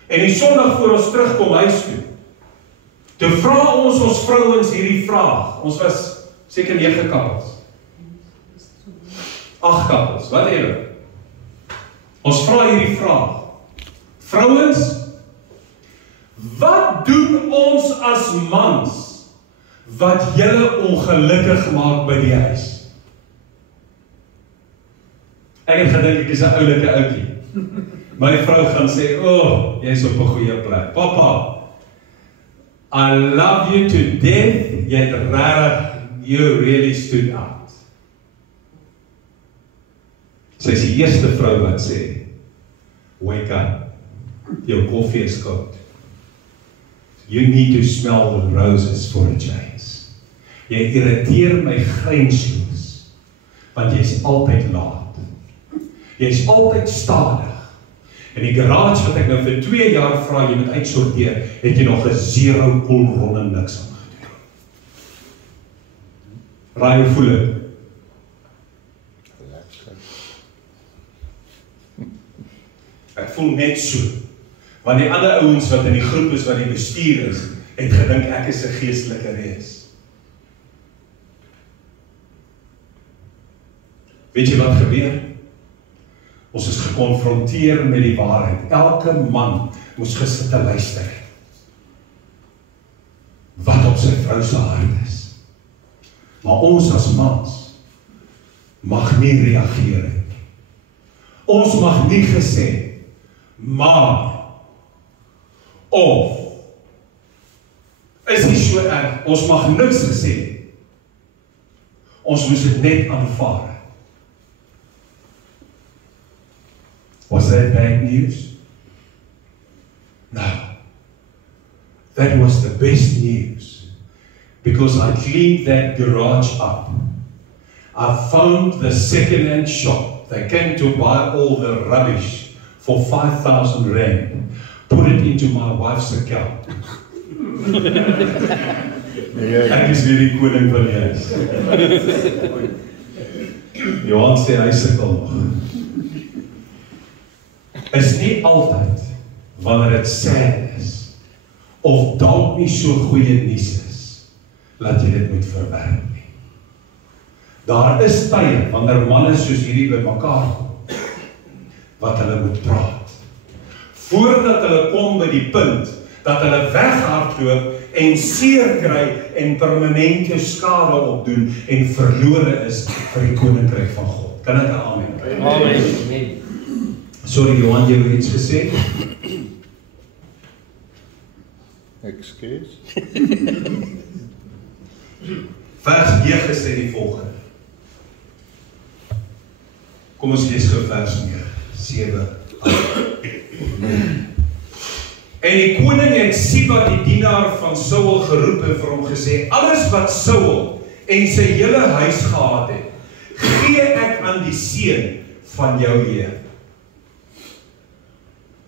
En die Sondag voor ons terugkom huis toe vra ons vrouens hierdie vraag. Ons was seker 9 kappels. 8 kappels, wat julle? Ons vra hierdie vraag. Vrouens, wat doen ons as mans wat julle ongelukkig maak by die huis? Ek het gedink ek is 'n oulike ouetjie. My vrou gaan sê, "Oh, jy's op 'n goeie plek. Papa, I love you to death, yet regtig, you really stood out." Sy is die eerste vrou wat sê, "Wake up, jou koffie is koud." You need to smell the roses for a change. Jy irriteer my grensloos, want jy is altyd laat. Jy is altyd stadig. En die garage wat ek nou vir 2 jaar vra jy moet uitsorteer, het jy nog 'n 0 koelron en niks aan gedoen. Raai hoe voel ek? Ek voel net so, want die ander ouens wat in die groep is, wat die bestuur is, het gedink ek is 'n geestelike reus. Weet jy wat gebeur? Ons is gekonfronteer met die waarheid. Elke man moes gesit en luister wat op sy vrou se hart is. Maar ons as mans mag nie reageer nie. Ons mag nie gesê maar of is nie so erg, ons mag niks gesê. Ons moes dit net aanvaar. Was that bad news? No. That was the best news. Because I cleaned that garage up. I found the second-hand shop. They came to buy all the rubbish for 5,000 rand. Put it into my wife's account. Ek is weer die koning van die huis. Johan sê hy sukkel nog. Is nie altyd wanneer dit sad is of dalk nie so goeie nuus is dat jy dit moet verwerk nie. Daar is tye wanneer manne soos hierdie by mekaar kom wat hulle moet praat. Voordat hulle kom by die punt dat hulle weghardloop en seer kry en permanente skade opdoen en verlore is vir die koninkryk van God. Kan ek 'n amen? Amen. Sorry Johan, jy het iets gesê? Excuse. Vers 9 sê die volgende. Kom ons lees gou vers 9, 7, 8. En die koning het Siba die dienaar van Saul geroep en vir hom gesê, alles wat Saul en sy hele huis gehad het, gee ek aan die seun van jou Heer.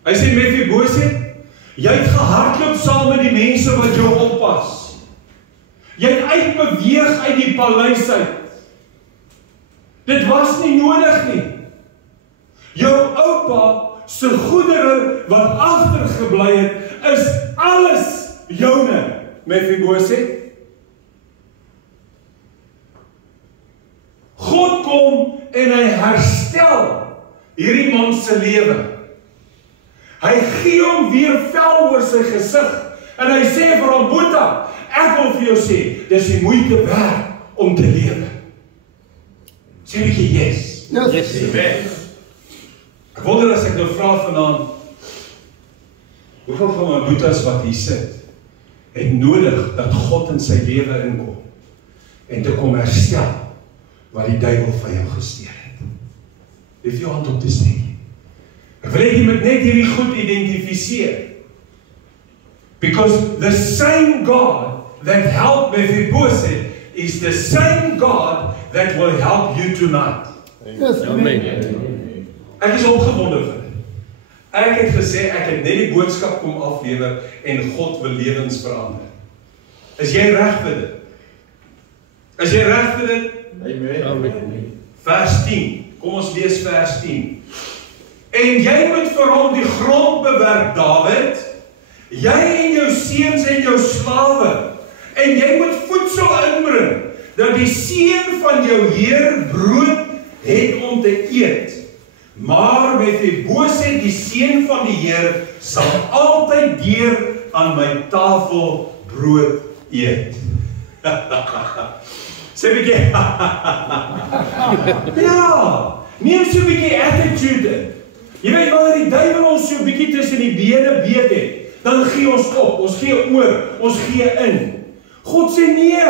Hy sê, Mephibosheth, jy het gehardloop saam met die mense wat jou oppas. Jy het uitbeweeg uit die paleis uit. Dit was nie nodig nie. Jou oupa se goedere wat agtergebly het, is alles joune, Mephibosheth. God kom en hy herstel hierdie man se lewe. Hy gee hom weer vel oor sy gesig en hy sê vir hom, Boeta, ek wil vir jou sê, dis die moeite werd om te lewe. Sê ek yes? Yes. Ek wonder as ek nou vra vanaand, hoeveel van my boetas wat hier sit, het nodig dat God in sy lewe inkom en te kom herstel wat die duiwel van jou gesteel het. Hoef jou hand op te steek. Ek wil jy moet net hierdie goed identifiseer. Because the same God that helped Mephibosheth is the same God that will help you tonight. Yes, amen. Ek is opgewonde vir dit. Ek het gesê, ek het net die boodskap kom aflewer en God wil lewens verander. Is jy reg vir dit? Is jy reg vir dit? Amen. Vers 10, kom ons lees vers 10. En jy moet vir hom die grond bewerk, Dawid, jy en jou seuns en jou slawe, en jy moet voedsel inbring, dat die seun van jou Heer brood het om te eet. Maar Mephibosheth, die seun van die Heer, sal altyd deur aan my tafel brood eet. Sê 'n bietjie. Ja, neem so 'n bietjie attitude. Jy weet wanneer die duiwel ons so 'n bietjie tussen die bene beet het, dan gee ons op, ons gee oor, ons gee in. God sê nee,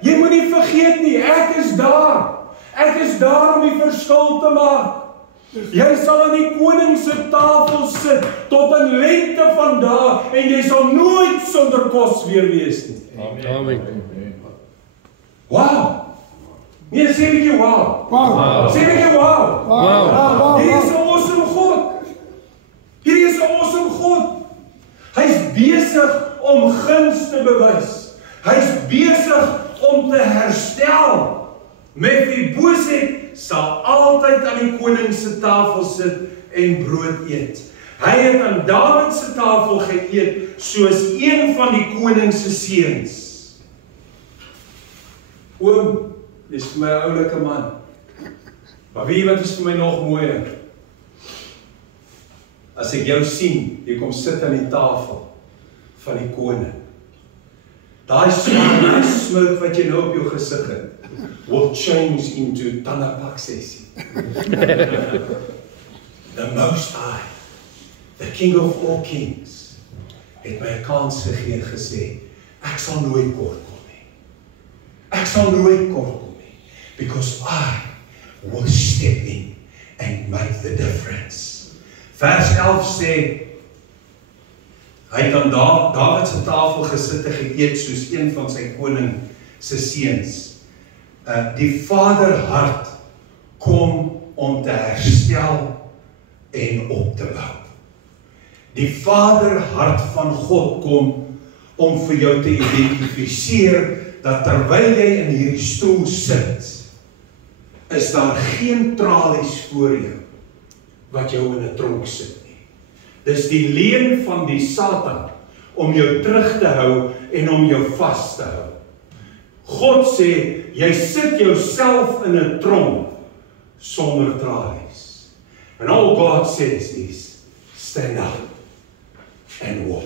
jy moet nie vergeet nie, ek is daar. Ek is daar om die verskil te maak. Jy sal aan die koning se tafel sit tot in lengte van dae en jy sal nooit sonder kos weer wees nie. Amen. Wow! Nee, sê 'n bietjie wow. Sê 'n bietjie wow. Hierdie is 'n awesome God. Hierdie is 'n awesome God. Hy's besig om guns te bewys. Hy's besig om te herstel. Mefiboset sal altyd aan die koning se tafel sit en brood eet. Hy het aan Dawid se tafel geëet soos een van die koning se seuns. Oom, dis vir my 'n oulike man. Maar weet jy wat is vir my nog mooier? As ek jou sien, jy kom sit aan die tafel van die koning. Daai smoke wat jy nou op jou gesig het, will change into Tanapaksesi. The Most High, the King of all kings, het my 'n kans gegee en gesê, ek sal nooit kort kom nie. Ek sal nooit kort kom nie, because I will step in and make the difference. Vers 11 sê, hy het aan Dawid se tafel gesit en geëet soos een van sy koning se seuns. Die vaderhart kom om te herstel en op te bou. Die vaderhart van God kom om vir jou te identifiseer dat terwyl jy in hierdie stoel sit, is daar geen tralies voor jou wat jou in 'n tronk sit nie. Dis die leuen van die Satan om jou terug te hou en om jou vas te hou. God sê, jy sit jouself in 'n tronk sonder tralies. And all God says is, stand up and walk.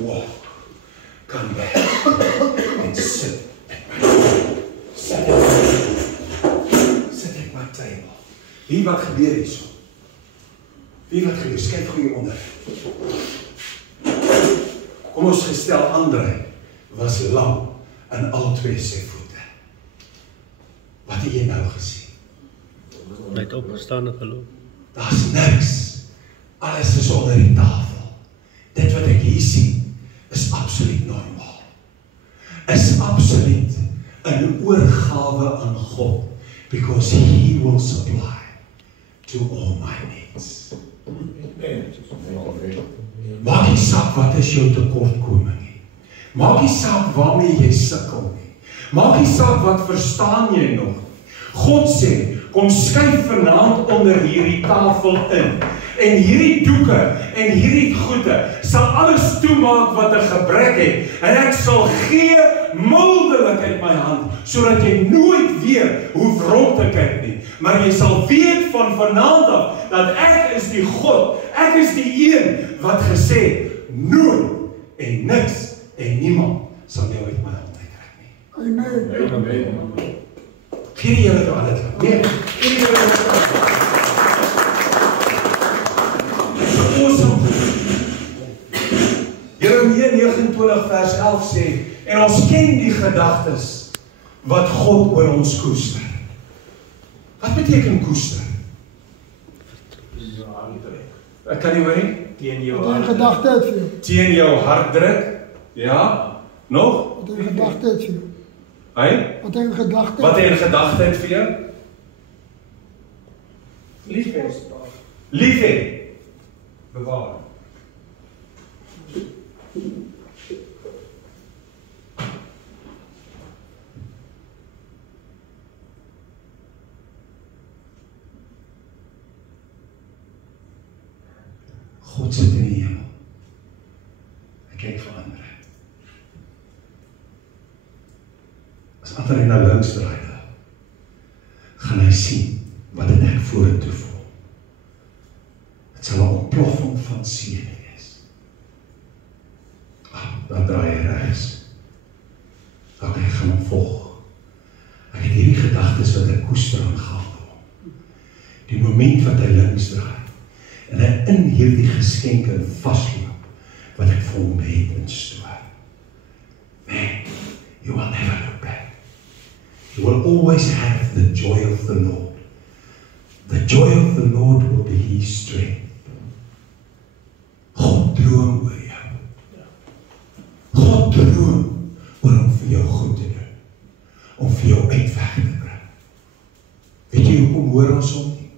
Walk. Come back and sit at my table. Sit at my table. Wie wat gebeur hierso? Wie wat gebeur? Skryf goeie onder. Kom ons gestel André was lam in al twee sy voete. Wat het jy nou gesien? Hy het opgestaan en geloop. Daar's niks. Alles is onder die tafel. Dit wat ek hier sien, is absoluut normaal. Is absoluut 'n oorgawe aan God, because He will supply to all my needs. Maak nie saak wat is jou tekortkoming nie. Maak nie saak waarmee jy sukkel nie. Maak nie saak wat verstaan jy nog. God sê, kom skuif vanaand onder hierdie tafel in. En hierdie doeke en hierdie goede sal alles toemaak wat 'n gebrek het. En ek sal gee mildelik uit my hand, sodat jy nooit weer hoef rond te kyk nie. Maar jy sal weet van vanaand af, dat ek is die God, ek is die een wat gesê, nooit en niks en niemand sal jou uit my hand uittrek nie. Amen. Gee die Here aan dit. Nee, gee die Here aan awesome. Jeremia 29 vers 11 sê, en ons ken die gedagtes wat God oor ons koester. Wat beteken koester? Ek kan nie hoor nie. Teen jou Wat 'n gedagte het vir jou. Teen jou hart druk. Ja. Nog? Wat 'n gedagte het vir jou. Hy? Wat 'n gedagte. Wat 'n gedagte het vir jou? Lief hê. Lief hê. Bewaar. God sit in die hemel. Hy kyk vir ander. As ander na links draai, gaan hy sien wat het ek vorentoe voel. Het sal 'n ontploffing van seën wees. Dan draai hy regs. Dan kan hy gaan hom volg. Ek het hierdie gedagtes wat ek koester aangaan. Die moment wat hy links draai, en hy in hierdie geskenke vasloop, wat ek vir hom het instoor. Man, you will never look back. You will always have the joy of the Lord. The joy of the Lord will be his strength. God droom oor jou. God droom oor om vir jou goed te doen. Om vir jou uitweg te bring. Weet jy hoekom hoor ons om nie?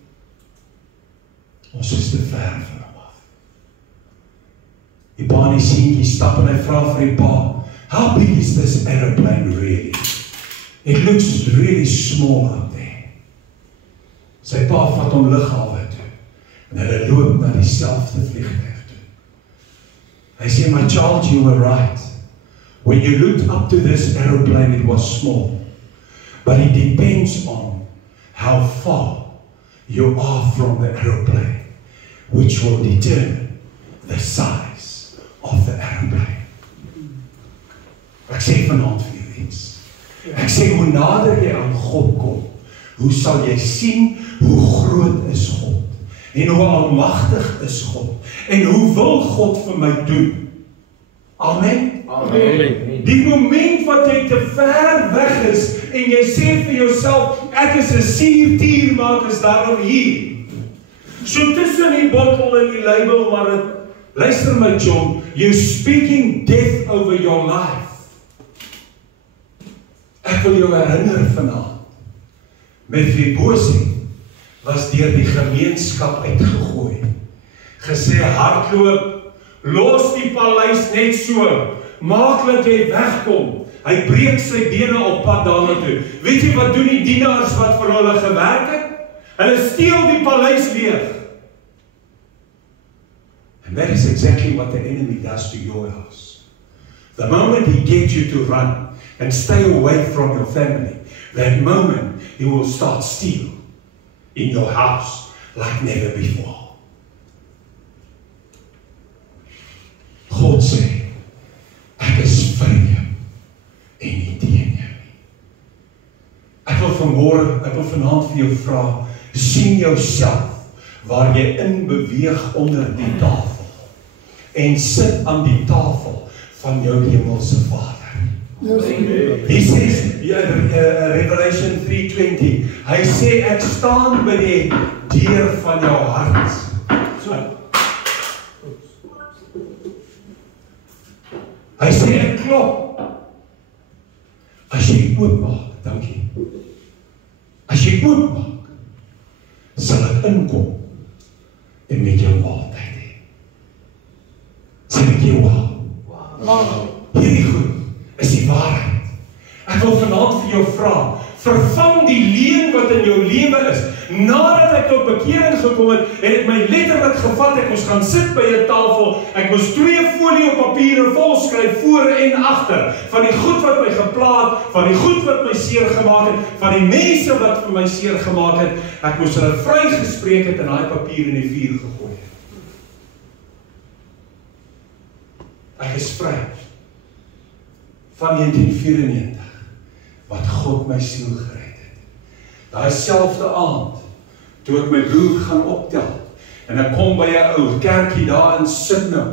Ons is te ver van hom af. Die pa en die seentjie stap en hy vra vir die pa, how big is this aeroplane really? It looks really small out there. Sy pa vat hom lughawe toe en hulle loop na dieselfde vliegtuig toe. Hy sê, my child, you were right. When you looked up to this aeroplane, it was small. But it depends on how far you are from the aeroplane, which will determine the size of the aeroplane. Ek sê vanaand vir jou iets. Ek sê, hoe nader jy aan God kom, hoe sal jy sien hoe groot is God, en hoe almagtig is God, en hoe wil God vir my doen. Amen? Amen. Die moment wat jy te ver weg is, en jy sê vir jouself, ek is 'n suurtier, maar ek is daarom hier. So tussen die bottel en die label, maar het, luister my John, you're speaking death over your life. Ek wil jou herinner vanaand, Mephibosheth was deur die gemeenskap uitgegooi. Gesê, hardloop, los die paleis net so, maak dat jy wegkom. Hy breek sy bene op pad daarna toe. Weet jy wat doen die dienaars wat vir hulle gewerk het? Hulle steel die paleis leeg. And that is exactly what the enemy does to your house. The moment he gets you to run and stay away from your family, that moment he will start steal in your house like never before. God sê, ek is vir jou en nie teen jou nie. Ek wil vanaand vir jou vra, sien jouself waar jy in beweeg onder die tafel en sit aan die tafel van jou hemelse Vader. He says, Revelation 3:20, hy sê, ek staan by die deur van jou hart. Hy sê, ek klop. As jy oopmaak, dankie. As jy oopmaak, sal ek inkom en met jou maaltyd hê. Sê met jou hierdie goed is die waarheid. Ek wil vanaand vir jou vra, vervang die leuen wat in jou lewe is. Nadat ek tot bekering gekom het, het ek my letterlik gevat, ek moes gaan sit by 'n tafel, ek moes 2 folie op papiere vol skryf, voor en agter, van die goed wat my geplaag, van die goed wat my seer gemaak het, van die mense wat vir my seer gemaak het, ek moes hulle vrygespreek het en daai papier in die vuur gegooi het. Ek is vry van 1994, wat God my siel gered het. Daai selfde aand, toe ek my broer gaan optel, en ek kom by 'n ou kerkie daar in Sydney,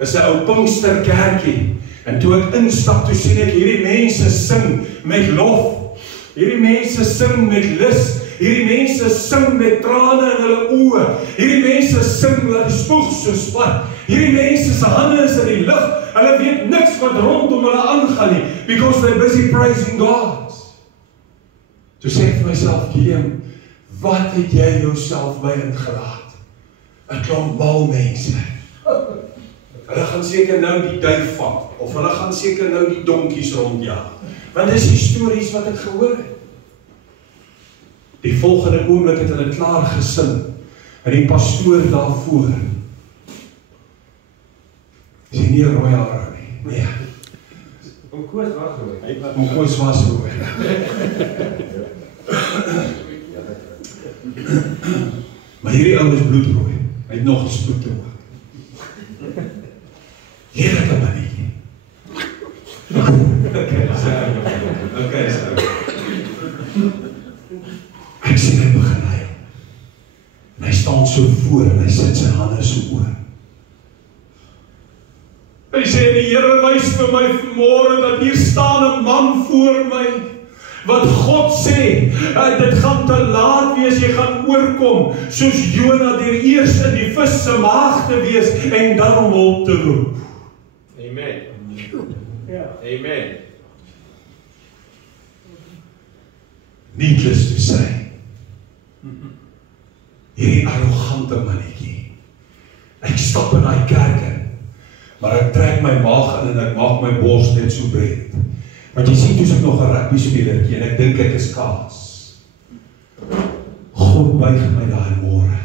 is 'n ou Pinkster kerkie, en toe ek instap, toe sien ek hierdie mense sing met lof, hierdie mense sing met lus, hierdie mense sing met trane in hulle oë, hierdie mense sing dat die spoeg so spat, hierdie mense se hande is in die lug, hulle weet niks wat rondom hulle aangaan nie, because they're busy praising God. Toe sê ek vir myself, Gideon, wat het jy jouself by ingelaat? 'n klomp mal mense. Hulle gaan seker nou die duif vat, of hulle gaan seker nou die donkies rondjaag. Want dis die stories wat ek gehoor het. Die volgende oomblik het hulle klaar gesing, en die pastoor daarvoor, is nie rooi hare nie. Nee. Om Koos was rooi. Om Koos was rooi. Maar hierdie ou is bloedrooi. Hy het nog gespoed te maak. Heerlijke manier. Okay, so. Ek sien hy begin huil. En hy staan so voor en hy sit sy hande so oor. Hy sê, die Here wys vir my vanmôre dat hier staan 'n man voor my, wat God sê, dit gaan te laat wees, jy gaan oorkom, soos Jona deur eers in die vis se maag te wees, en dan om hulp te roep. Amen. Amen. Needless to say, hierdie arrogante mannetjie, ek stap in die kerk in, maar ek trek my maag in en ek maak my bors net so breed. Want jy sien, toes ek nog 'n rugby spelertjie en ek dink ek is kaas. God buig my daai môre.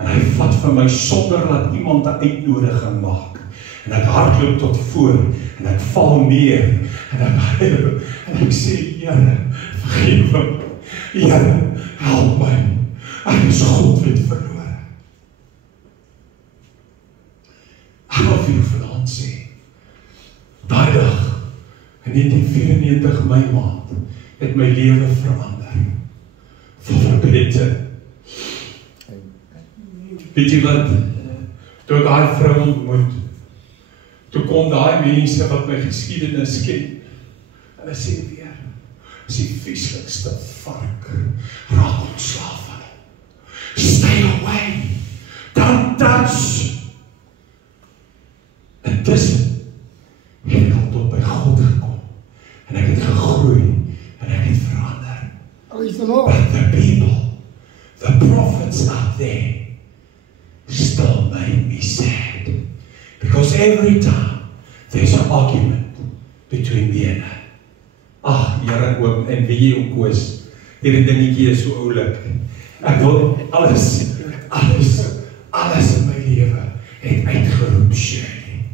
En hy vat vir my sonder dat iemand 'n uitnodiging maak. En ek hardloop tot voor en ek val neer en ek sê, Here, vergeef my. Here, help my. Ek is God weet verlore. Ek wil vir jou vanaand sê, daai dag in 1994 my maand het my lewe verander. For beter. Weet jy wat? Toe ek daai vrou ontmoet, toe kom daai mense wat my geskiedenis ken, en hulle sê weer, is die vieslikste vark, raak ontslaaf van hom. Stay away, don't touch. Intussen het ek al tot by God gekom, en ek het gegroei, en ek het verander. Praise the Lord. But the people, the prophets out there, still made me sad. Because every time there's an argument between me and her. Ag, Here oom, en wie jy ook koos, hierdie dingetjie is so oulik. Ek wil alles in my lewe het uitgeroep Shirley.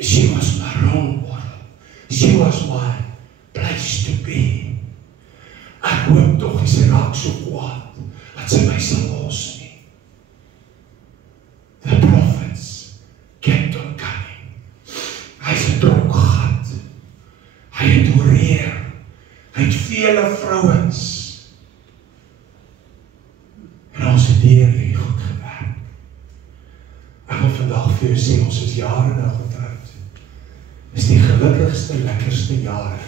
She was my role model. She was my place to be. Ek hoop tog sy raak so kwaad, dat sy my sal los nie. The prophets kept on coming. Hy is 'n dronk gat. Hy het oreer. Hy het vele vrouens. En ons het hierdie goed gewerk. Ek wil vandag vir jou sê, ons is jare nou getroud. Is die gelukkigste, lekkerste jare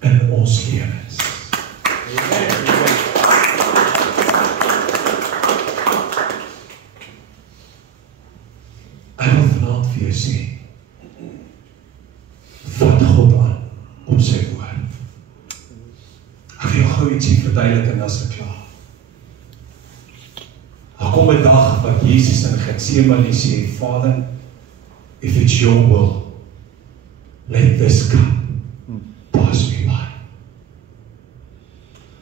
in ons lewens. Ek wil vanaand vir jou sê, vat God aan op sy woord. Ek wil jou gou ietsie verduidelik en as ek klaar. Daar kom 'n dag wat Jesus in Getsemane sê, Vader, if it's your will, let this cup pass me by.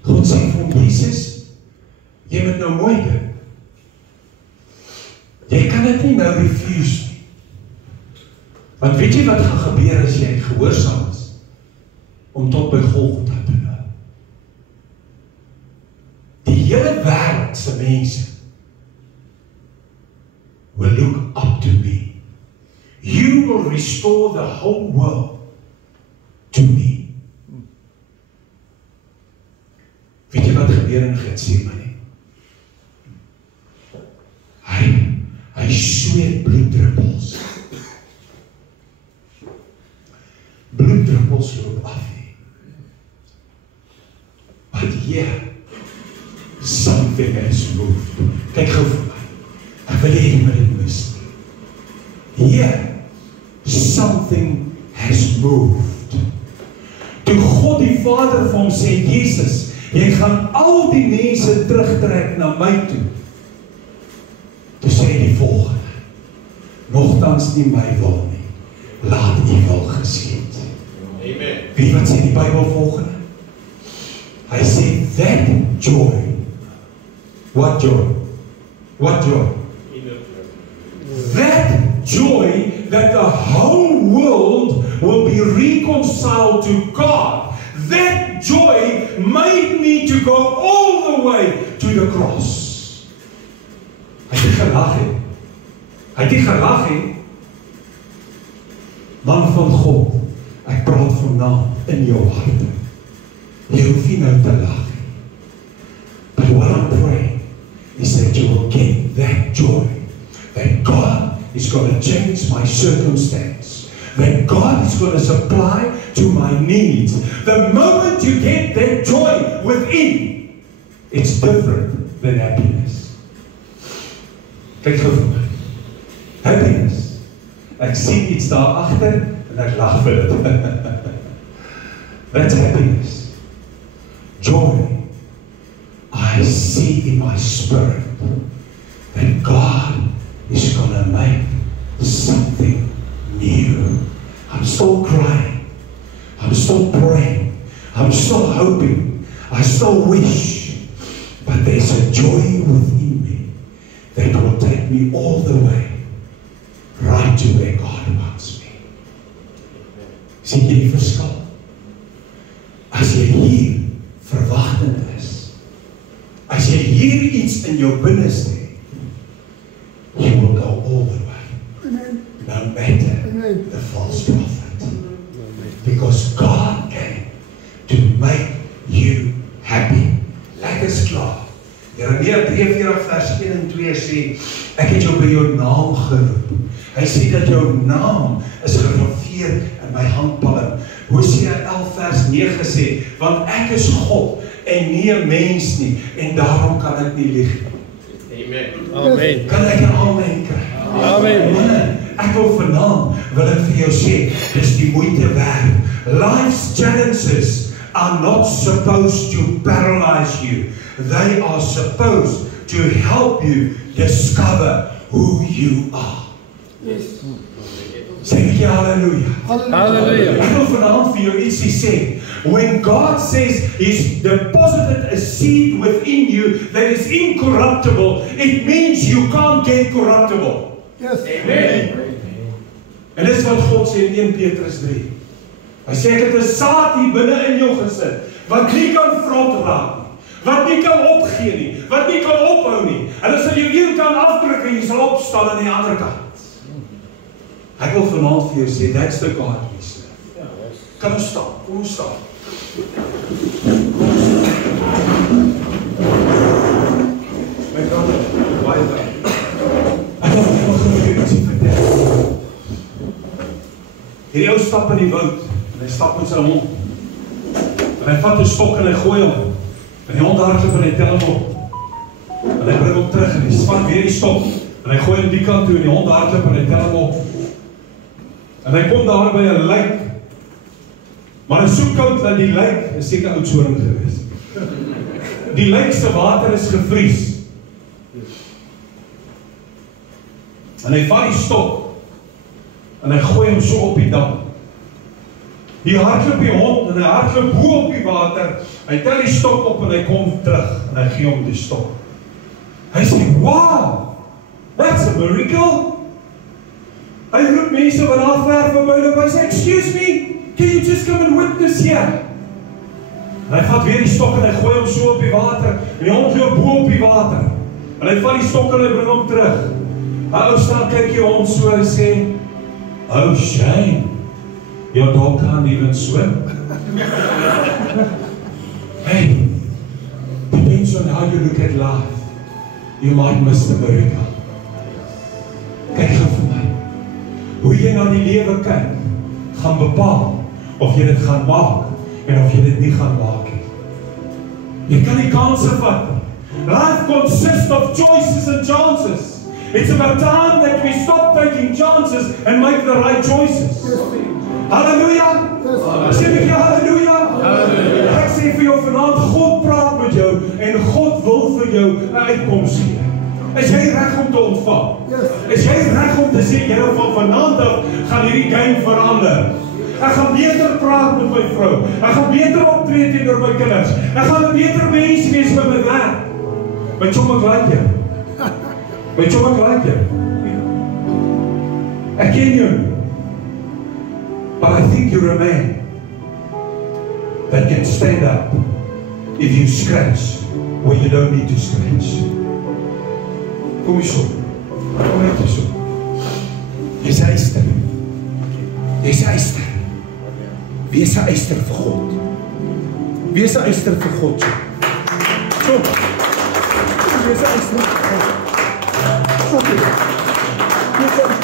God sê vir Jesus, jy moet nou mooi doen. Jy kan dit nie nou refuse nie. Want weet jy wat gaan gebeur as jy gehoorsaam is om tot by Golgotha te loop? Die hele wêreld se mense will look up to me. You will restore the whole world to me. Weet jy wat gebeur in Getsemane? Hy sweet bloeddruppels. Bloeddruppels loop af. But here, something has moved. Kyk gou vir my. Ek wil hê jy moet dit mis nie. Here, something has moved. Toe God die Vader vir hom sê, Jesus, jy gaan al die mense terugtrek na my toe. Toe sê hy die volgende, nogtans nie my wil nie, laat U wil geskied. Amen. Wie wat sê die Bybel volgende? Hy sê, that joy. What joy? What joy? That joy that the whole world will be reconciled to God. That joy made me to go all the way to the cross. Hy het gelag he. Hy het gelag he. Man van God, ek praat vanaand in jou hart. Jy hoef nie nou te lag nie. But what I'm praying is that you will get that joy. That God is going to change my circumstance. That God God is going to supply to my needs. The moment you get that joy within, it's different than happiness. Kyk gou vir my. Happiness. Ek sien iets daar agter en ek lag vir dit. That's happiness. Joy. I see in my spirit that God is going to make something new. I'm still crying. I'm still praying. I'm still hoping. I still wish. But there's a joy within me that will take me all the way right to where God wants me. Sien jy die verskil? As jy hier verwagtend is, as jy hier iets in jou binneste het, you will go all the way. Amen. No matter Amen. the false prophet. Because God came to make you happy. Lekker is klaar. Jeremia 43 vers 1 en 2 sê, ek het jou by jou naam geroep. Hy sê dat jou naam is gegraveer in my handpalm. Hosea 11 vers 9 sê, want ek is God en nie 'n mens nie, en daarom kan ek nie lieg nie. Amen. Amen. Kan ek 'n amen kry? Amen. Manne, ek wil vanaand wil ek vir jou sê, dis die moeite werd. Life's challenges are not supposed to paralyze you. They are supposed to help you discover who you are. Yes. Sê jy hallelujah. Hallelujah. Ek wil vanaand vir jou ietsie sê. When God says He's deposited a seed within you that is incorruptible, it means you can't get corruptible. Yes. Amen. En dis wat God sê in 1 Petrus 3. Hy sê ek het 'n saad hier binne in jou gesit, wat nie kan vrot raak nie, wat nie kan opgee nie, wat nie kan ophou nie. Hulle sal jou een kant afdruk en jy sal opstaan aan die ander kant. Ek wil vanaand vir jou sê, that's the God we serve. Kan ons staan? Kom ons staan. My brother, baie dankie. Ek wil vir jou ietsie vertel. Hierdie ou stap in die woud, en hy stap met sy hond. En hy vat 'n stok en hy gooi hom. En die hond hardloop en hy tel hom op. En hy bring hom terug en hy vat weer die stok. En hy gooi hom die kant toe en die hond hardloop en hy tel hom op. En hy kom daar by 'n lijk. Maar 'n soekoud dat die lijk is seker oudsoring gewees. Die lijk se water is gevries. En hy vat die stok en hy gooi hom so op die dam. Hier hardloop die hond en hy hardloop bo op die water. Hy tel die stok op en hy kom terug en hy gee hom die stok. Hy sê, wow, that's a miracle. Hy roep mense wat daar ver verby loop. Hy sê, excuse me, can you just come and witness here? En hy vat weer die stok en hy gooi hom so op die water. En die hond loop bo op die water. En hy vat die stok en hy bring hom terug. Hy ou staan kyk die hond so, hy sê, oh shame, your dog can't even swim. Hey, depends on how you look at life. You might miss the miracle. Kyk gou vir my. Hoe jy na die lewe kyk, gaan bepaal of jy dit gaan maak en of jy dit nie gaan maak nie. Jy kan nie kanse vat nie. Life consists of choices and chances. It's about time that we stop taking chances and make the right choices. Hallelujah! Sê ek jy hallelujah? Ek sê vir jou vanaand, God praat met jou en God wil vir jou 'n uitkoms gee. Is jy reg om te ontvang? Is jy reg om te sê, Here, van vanaand af gaan hierdie game verander? Ek gaan beter praat met my vrou. Ek gaan beter optree teenoor my kinders. Ek gaan 'n beter mens wees by my werk. Weet jy wat ek like jou? Weet jy wat ek like jou? Ek ken jou. But I think you're a man that can stand up if you scratch where you don't need to scratch. Kom hier so. Kom net hier so. Jy's 'n eister. Jy's 'n eister. Wees 'n eister vir God. Wees 'n eister vir God. So. Wees 'n eister vir God. So. Wees 'n eister.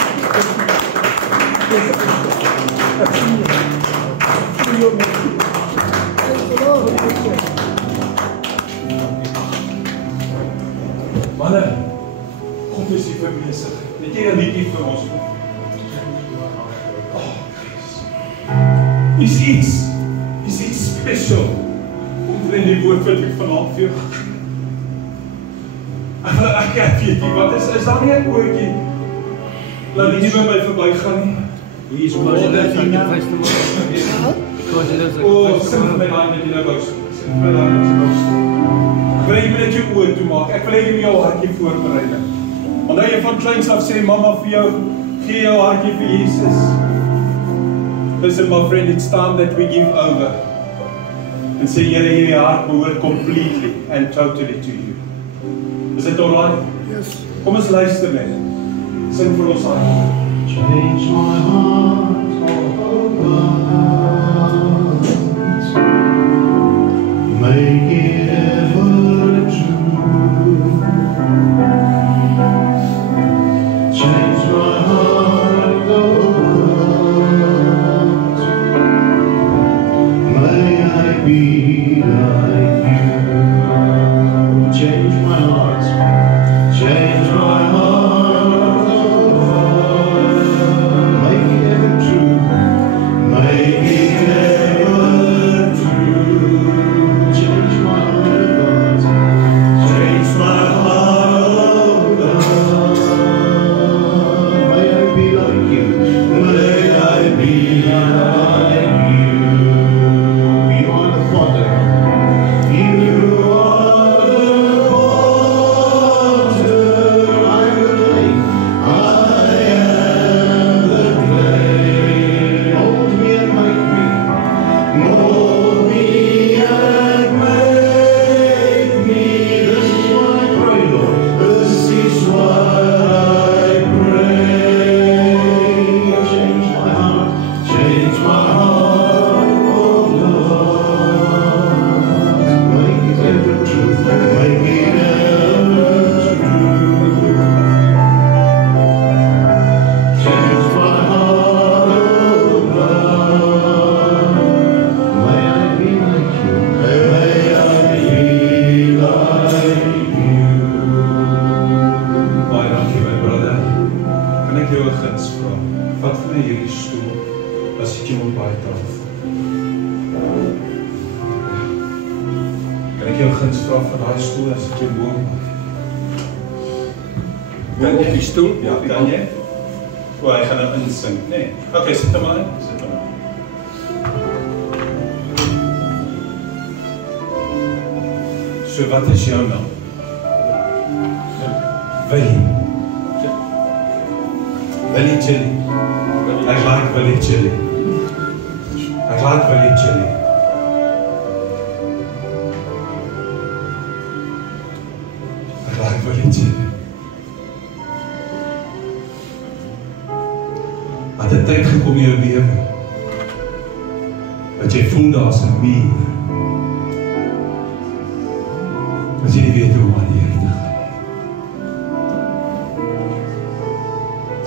Manne, God is hier bezig. Net jy 'n liedjie vir ons. Is iets special om in die woord wat ek vanaand vir jou ek weet nie, wat is daar nie 'n woordjie laat dit nie by my verby gaan nie. He is more than sacrifice to us. Because it is a sing vir my daai met die nou bou. Sing vir my daai met die bou. Ek wil hê jy moet net jou oor toe maak. Ek wil hê jy moet jou hartjie voorberei. Onthou jy van kleins af sê mamma vir jou, gee jou hartjie vir Jesus. Listen my friend, it's time that we give over. And say, Here, your heart behoort completely and totally to you. Is it alright? Yes. Kom ons luister net. Sing vir ons hart. Change my heart, oh God. Make it ever true. Change my heart, oh God. May I be like you. Change my heart, change my heart, oh God. Make it ever true, make it ever true. Change my heart, oh God. Change my heart, oh God. May I be like you, may I be like you. You are the Father. You are the potter, I'm the clay, I am the clay. Mold me and make me, mold me and make me. This is what I pray, Lord, this is what I pray. Change my heart, change my heart, oh Lord. Make it ever true, make it ever true. Change my heart, oh God. May I be like you, may I be like you. Baie dankie my brother. Kan ek jou 'n guns vra? Wat van hierdie stoel as ek jou op baie tafel? Kan ek jou 'n guns vra van daai stoel as ek jou bo? Kan jy die stoel? Ja, kan jy? O, hy gaan nou insink, nee. Okay, sit hom maar in. Sit hom maar. So wat is jou naam? Willie. Willie Chili. Ek like Willie Chili. Ek like Willie Chili. Ek like Willie Chili. Het 'n tyd gekom in jou lewe dat jy voel daar's 'n muur. As jy nie weet hoe om aan die Here te gaan.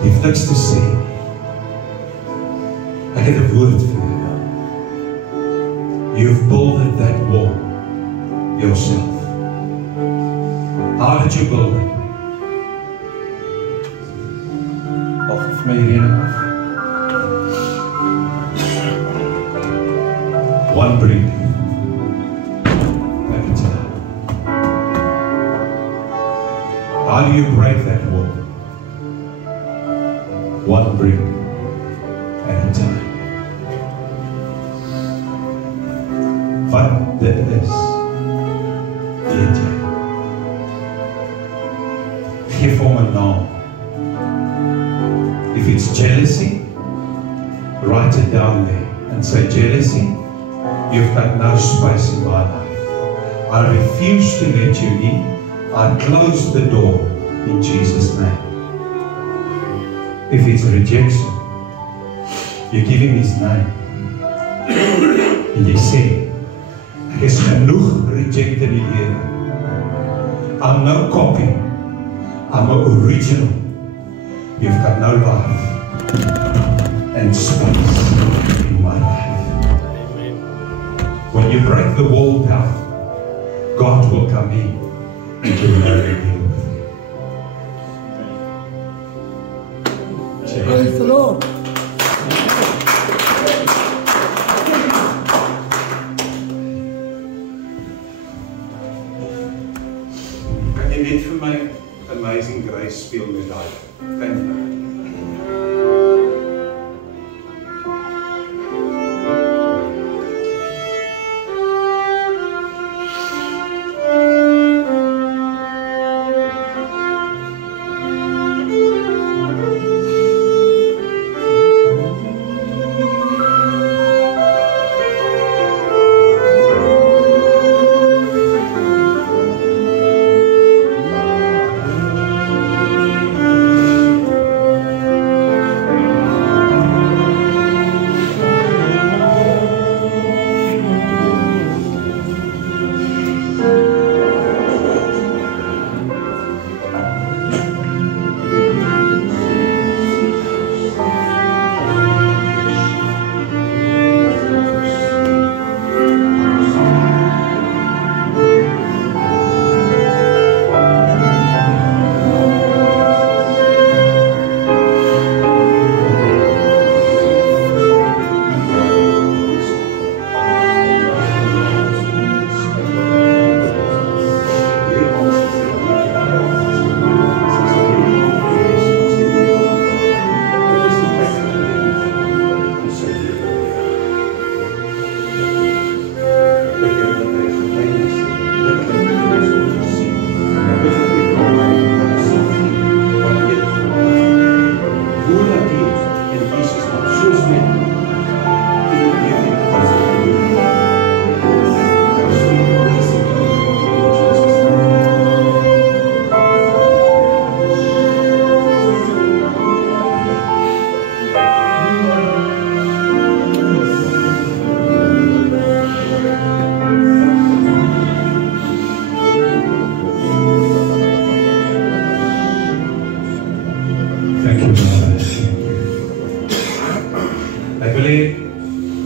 Jy het niks te sê. Ek het 'n woord vir jou. You've built that wall yourself. How did you build it? Wacht vir my hierin af. One brick at a time. How do you break that wall? One brick at a time. Wat dit is, weet jy. Geef hom 'n naam. If it's jealousy, write it down there and say, jealousy, you've got no space in my life. I refuse to let you in. I close the door in Jesus' name. If it's rejection, you give him his name. En jy sê, ek is genoeg reject in die lewe. I'm no copy. I'm an original. You've got no life and space. When you break the wall down, God will come in and you will deal with it. Praise the Lord. Kan jy net vir my Amazing Grace speel met daai? Kan jy?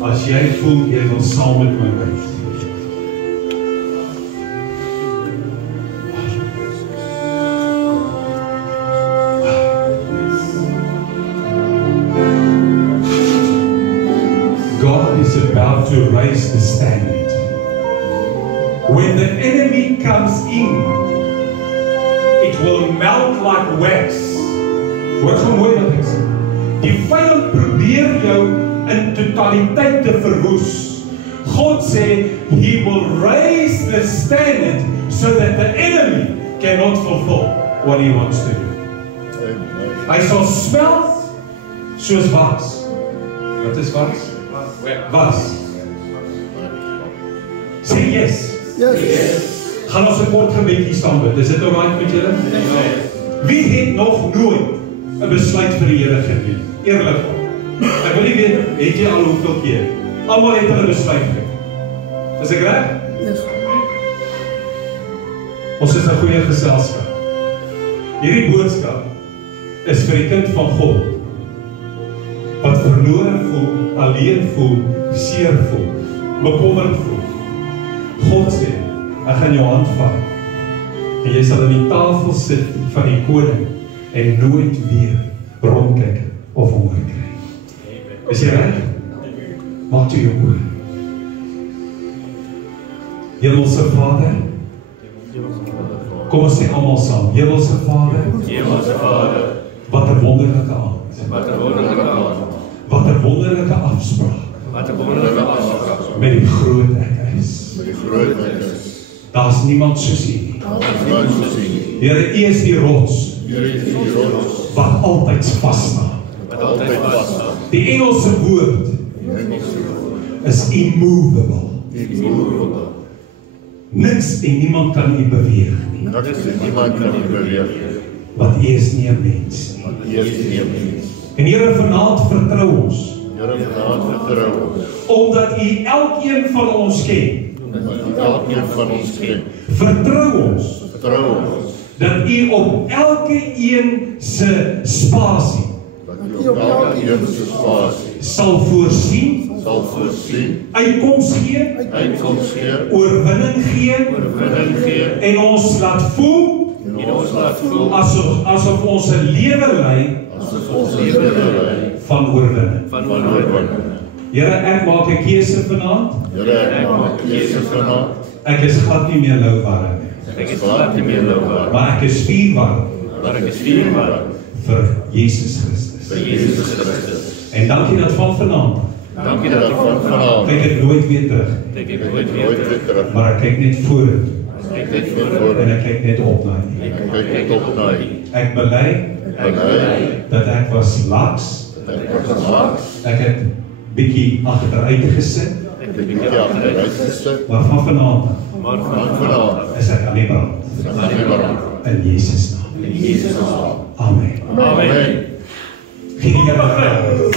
As jy voel jy wil saam met my bid. God is about to raise the standard. When the enemy comes in, it will melt like wax. Hoor so mooi wat ek sê. Die vyand probeer jou in totaliteit te verwoes. God sê, He will raise the standard so that the enemy cannot fulfill what He wants to do. Hy sal smelt soos was. Wat is was? Was. Sê yes. Yes. Gaan ons 'n kort gebedjie staan bid. Is dit alright met julle? Wie het nog nooit 'n besluit vir die Here geneem? Eerlik. Ek wil nie weet, het jy al hoeveel keer? Almal het hulle besluit geneem. Is ek reg? Yes. Ons is 'n goeie geselskap. Hierdie boodskap is vir die kind van God wat verlore voel, alleen voel, seer voel, bekommerd voel. God sê, ek gaan jou hand vat en jy sal aan die tafel sit van die koning en nooit weer rondkyk of honger kry. Is jy reg? Maak toe jou oë. Hemelse Vader, kom ons sê almal saam, Hemelse Vader, wat 'n wonderlike aand, wat 'n wonderlike afspraak, met die groot ek is. Daar's niemand soos U nie. Here, U is die rots, wat altyd vas staan. Die Engelse woord is immovable. Niks en niemand kan U beweeg nie. Want U is nie 'n mens nie. En Here, vanaand vertrou ons. Omdat U elkeen van ons ken. Vertrou ons. Dat U op elke een se spasie sal voorsien sal voorsien, uitkoms gee, uitkoms gee, oorwinning gee, en ons laat voel asof ons 'n lewe lei van oorwinning. Here, ek maak 'n keuse vanaand. Ek is glad nie meer lou warm nie. Maar ek is vuurwarm vir Jesus Christus. En dankie dat van vanaand kyk ek nooit weer terug. Maar ek kyk net vooruit. En ek kyk net op na U. Ek bely dat ek was laks. Ek het bietjie agteruit gesit. Maar van vanaand is ek aan die brand. In Jesus naam. Amen. Gee die Here applaus.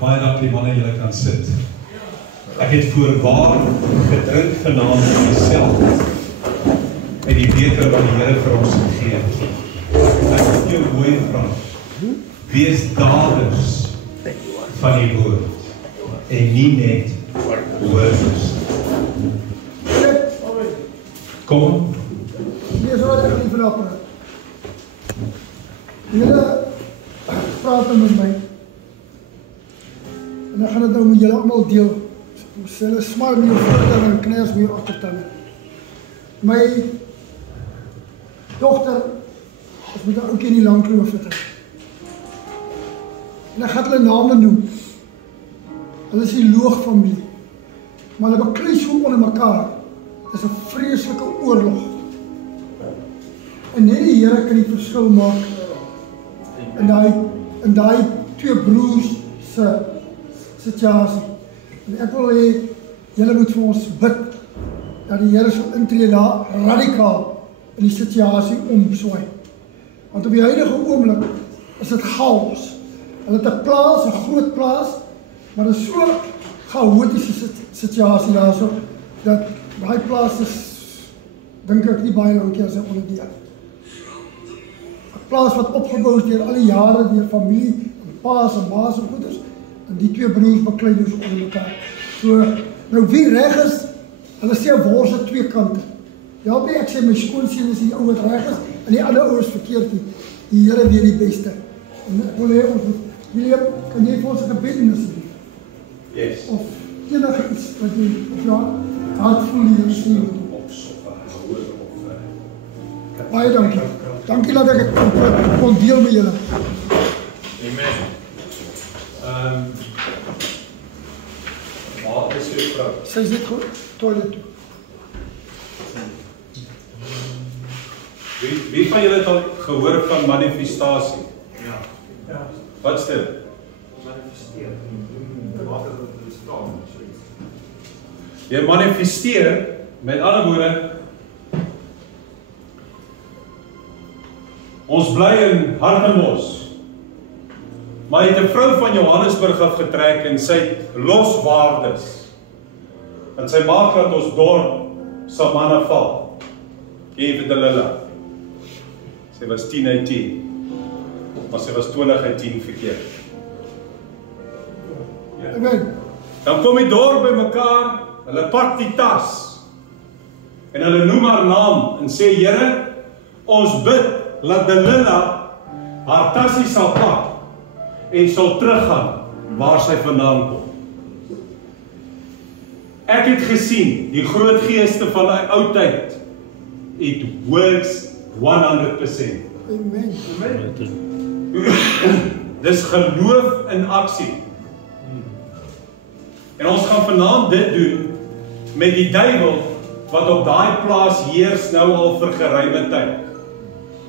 Baie dankie manne, julle kan sit. Ek het voorwaar gedrink vanaand in myself en die beker wat die Here vir ons gegee het. Ek wil jou mooi vra. Wees daders van die woord en nie net hoorders. Kom. Lees wat ek nie vanaf praat. Die Here praat met my. En ek gaan dit nou met julle almal deel. Ons hulle smaak nie voordat en kners weer agtertande. My dogter is met 'n ouetjie in die Langkloof het. En ek gaan hulle name noem. Hulle is die Loog familie. Maar hulle beklei so onder mekaar. Dit is 'n vreeslike oorlog. En net die Here kan die verskil maak in daai twee broers se situasie. En ek wil hê julle moet vir ons bid dat die Here sal intree daar radikaal in die situasie omswaai. Want op die huidige oomblik is dit chaos. Hulle het 'n plaas, 'n groot plaas, maar dit is so chaotiese situasie daarso dat daai plaas is, dink ek, nie baie lank as hy onderdeel. 'n Plaas wat opgebou is deur al die jare deur familie, paas en maas en goeders, en die twee broers beklei dus onder mekaar. So, nou wie reg is, hulle sê 'n wors aan twee kante. Ja, ek sê my skoonseun is die ou wat reg is, en die ander ou is verkeerd nie. Die Here weet die beste. En ek wil hê ons moet, William, kan jy vir ons 'n gebed doen asseblief? Yes. Of enige iets wat jy op jou hart voel hier stuur. Baie dankie. Dankie dat ek het kon deel met julle. Amen. Waar is jou vrou? Sy is net goed, toilet toe. Wie van julle het al gehoor van manifestasie? Ja. Wat is dit? Manifesteer. Wat is dit staan? Jy manifesteer, met ander woorde, ons bly in Hartbeespoort. Maar hy het 'n vrou van Johannesburg af getrek en sy het loswaardes. En sy maak dat ons dorp sal manne val. Even de Lilla. Sy was 10 uit 10. Maar sy was 20 uit 10 verkeerd. Amen. Dan kom die dorp by mekaar, hulle pak die tas. En hulle noem haar naam en sê, Here, ons bid, laat Delila haar tasie sal pak en sal teruggaan waar sy vandaan kom. Ek het gesien, die groot geeste van die oudheid, it works 100%. Amen. Dis geloof in aksie. En ons gaan vanaand dit doen met die duiwel wat op daai plaas heers nou al vir geruime tyd.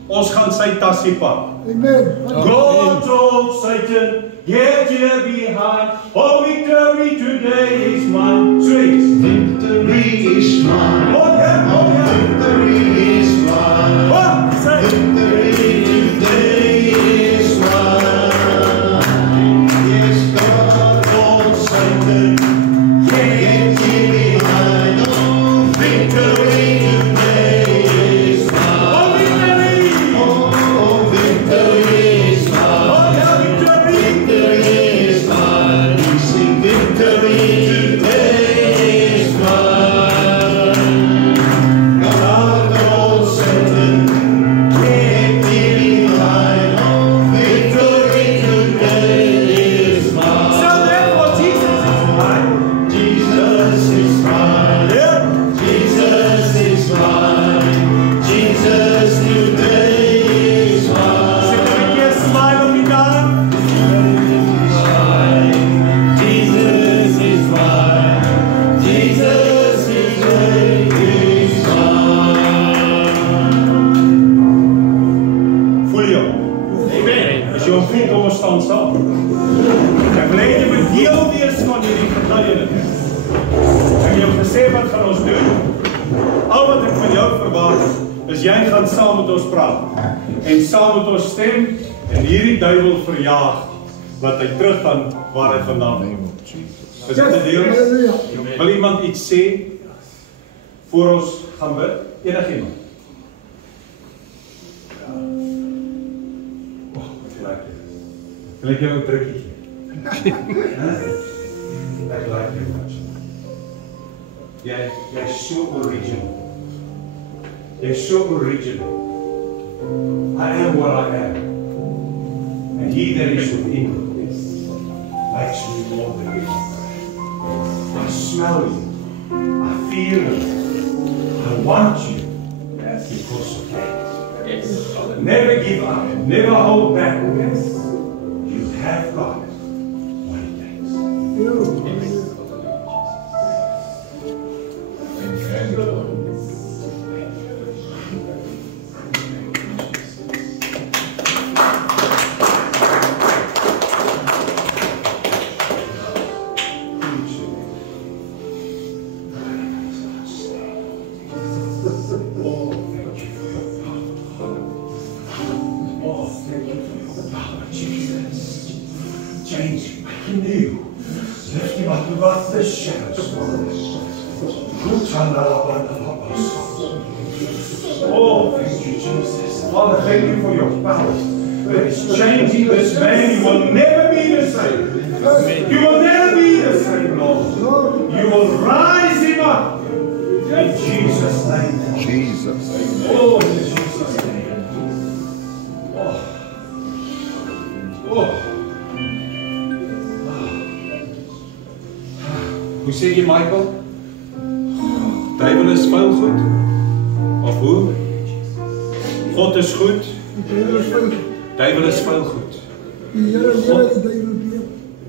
Ons gaan sy tassie pak. Amen. God told Satan, get you behind. Oh, victory today is mine. Sweet. Victory is mine. Oh yeah, oh yeah. Victory is mine. Oh, say. Victory today is mine. Yes, God told Satan, get you behind. Oh, victory today is mine. Oh, victory. As jy hom voel, kom ons staan saam. Ek wil hê jy moet deel wees van hierdie getuienis. Ek het jou gesê wat gaan ons doen? Al wat ek van jou verwag is jy gaan saam met ons praat en saam met ons stem en hierdie duiwel verjaag wat hy terug gaan waar hy vandaan kom. Is dit 'n deel? Wil iemand iets sê voor ons gaan bid? Enigiemand? Wil ek jou 'n drukkie gee? I like you much. Jy's so original. Jy's so original. I am what I am. And he that is within me makes me more than you. I smell you. I feel you. I want you. Because of that. Never give up. Never hold back. You have got what it takes. Oh, thank you, Jesus. Father, thank you for your power. It's changing this man. You will never be the same. You will never be the same, Lord. You will rise him up. In Jesus' name. Jesus. Oh, in Jesus' name. Oh. Oh. Hoe sê jy, Michael? Duiwel is vuil goed? Of hoe? God is goed? Duiwel is vuil goed. Die Here lewe, die duiwel bewe.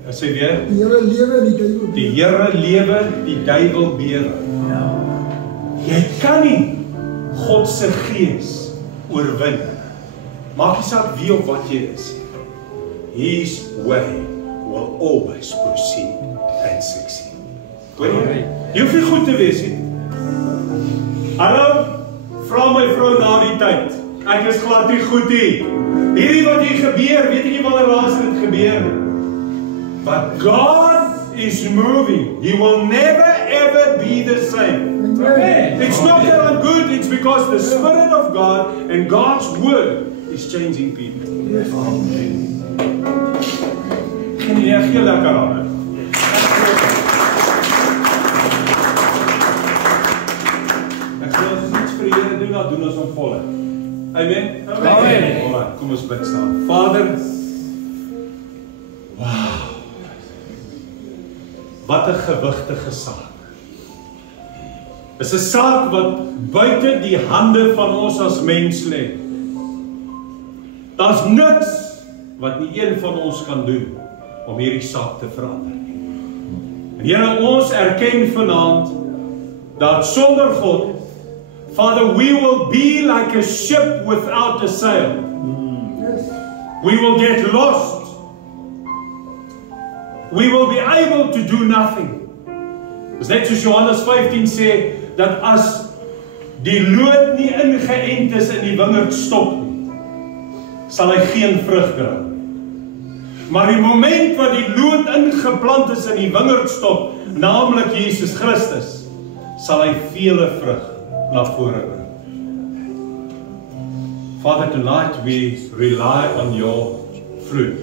Sê weer? Die Here lewe, die duiwel bewe. Die Here lewe, die duiwel bewe. Jy kan nie God se gees oorwin. Maak nie saak wie of wat jy is. His way will always proceed and succeed. Hoor jy? Jy hoef nie goed te wees nie. Hallo, vra my vrou na die tyd. Ek is glad nie goed nie. Hierdie wat hier gebeur, weet ek nie wanneer laas dit gebeur nie. But God is moving. He will never ever be the same. It's not that I'm good, it's because the Spirit of God and God's Word is changing people. Kan jy echt heel lekker aan? Ek sê as ons iets vir die Here doen, dan doen ons hom volle. Amen? Amen. Alright, kom ons bid staan. Vader, wow. Wat 'n gewigtige saak. Is 'n saak wat buite die hande van ons as mens lê. Daar's niks wat nie een van ons kan doen om hierdie saak te verander. En Here, ons erken vanaand dat sonder God, Father, we will be like a ship without a sail. We will get lost. We will be able to do nothing. Dis net soos Johannes 15 sê, dat as die loot nie ingeënt is in die wingerd stop nie, sal hy geen vrug dra. Maar die moment wat die loot ingeplant is in die wingerd stop, naamlik Jesus Christus, sal hy vele vrug na vore bring. Father, tonight we rely on your fruit.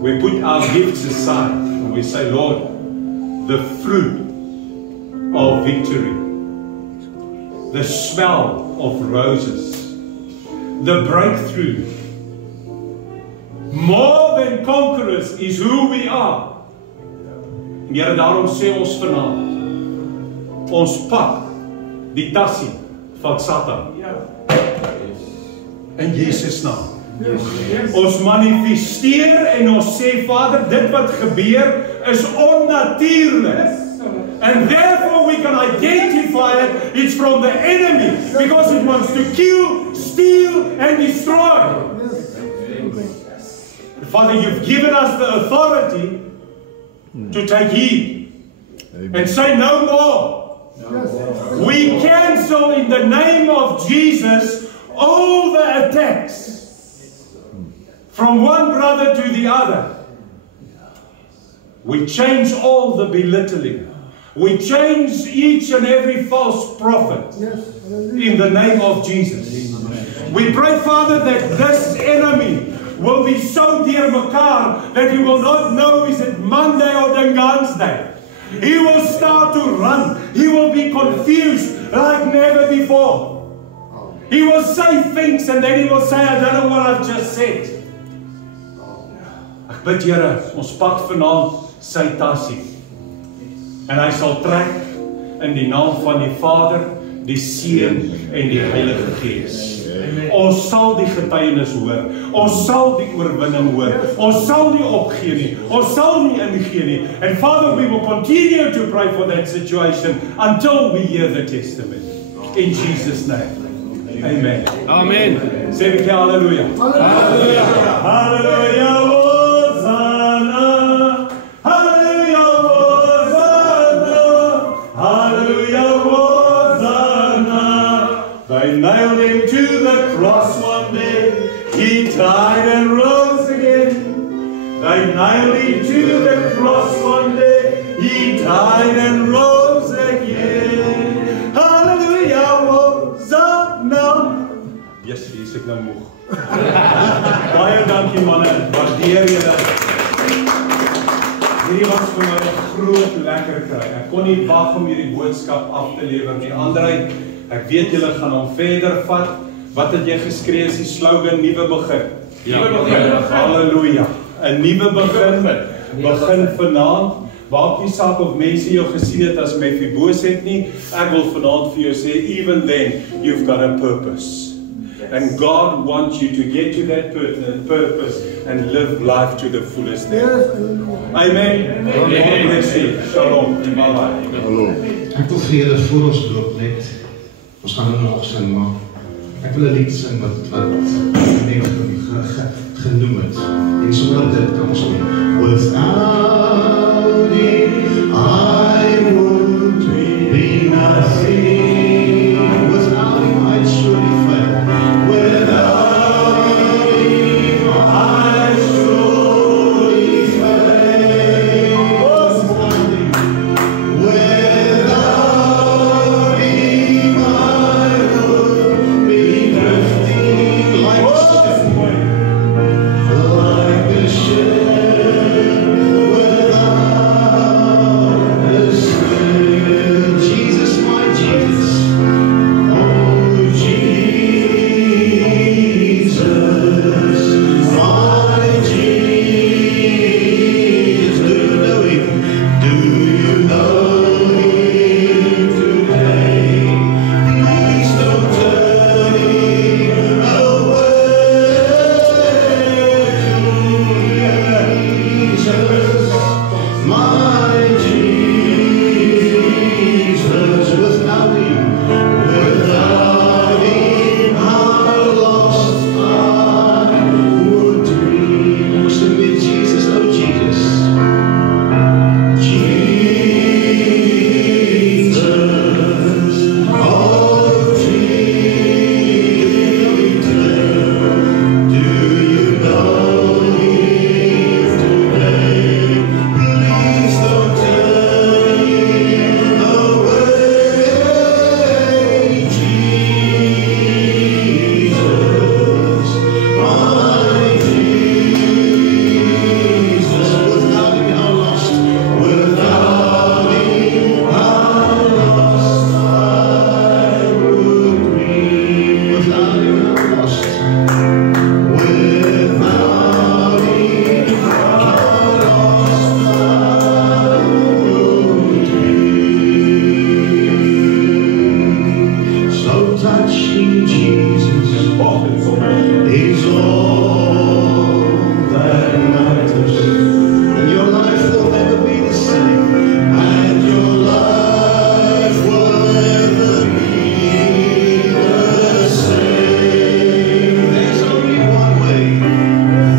We put our gifts aside and we say, Lord, the fruit of victory, the smell of roses, the breakthrough, more than conquerors is who we are. En Here, daarom sê ons vanaand, ons pak die tassie van Satan. In Jesus naam. Ons manifesteer en ons sê, Vader, dit wat gebeur is onnatuurlik. And therefore we can identify it, it's from the enemy, because it wants to kill, steal and destroy. Father, you've given us the authority to take heed and say no more. We cancel in the name of Jesus all the attacks from one brother to the other. We change all the belittling. We change each and every false prophet in the name of Jesus. We pray, Father, that this enemy will be so dear mekaar that he will not know is it Monday or Dingaan's Day. He will start to run. He will be confused like never before. He will say things and then he will say, I don't know what I've just said. Ek bid, Here, ons pak vanaand sy tassie. En hy sal trek in die naam van die Vader, die Seun en die Heilige Gees. Ons sal die getuienis hoor. Ons sal die oorwinning hoor. Ons sal nie opgee nie. Ons sal nie ingee nie. And Father, we will continue to pray for that situation until we hear the testimony. In Jesus' name. Amen. Amen. Sê ek hallelujah. Hallelujah. Hallelujah. Hosanna. Hallelujah. They nailed him to the cross one day. He died and rose again. They nailed him to the cross one day. He died and rose again. Hallelujah, Hosanna. Yes, is ek nou moeg. Baie dankie manne, waardeer julle. Hierdie was vir my 'n groot lekker kry. Ek kon nie wag om hierdie boodskap af te lewer nie. Andrei, ek weet julle gaan hom verder vat. Wat het jy geskree is die slogan nuwe begin? Nuwe begin. Halleluja. 'n Nuwe begin. Begin vanaand. Maak nie saak of mense jou gesien het as Mephibosheth nie. Ek wil vanaand vir jou sê, even then you've got a purpose. And God wants you to get to that purpose and live life to the fullest. Amen. God bless you. Shalom. Bye-bye. Hallo. Ek wil vir julle voor ons loop net. Ons gaan nou nog sing, maar ek wil 'n lied sing wat net genoem het. En sonder dit kan ons nie. Without him, I would be nothing. Without him, I'd surely fail. Without him, I'd surely fail. Without him, I would be drifting like a ship, like a ship.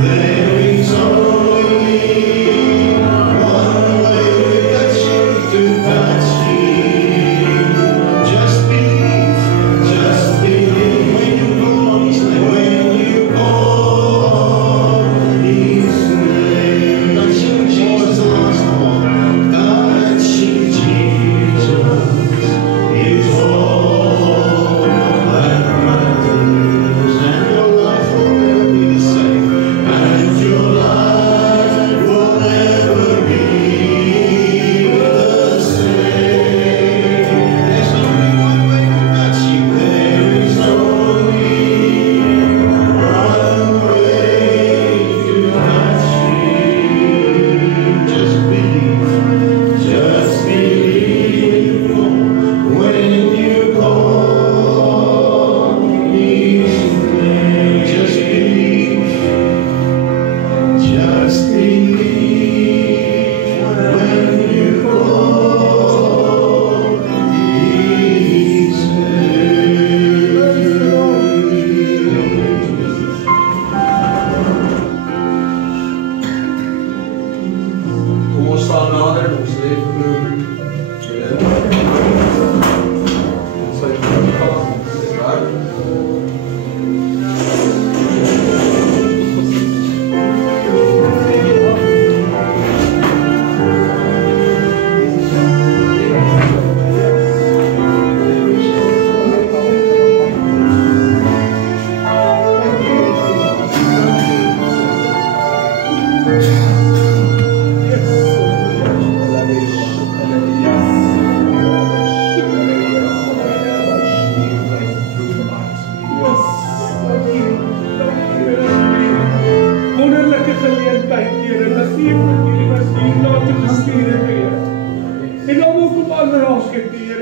There is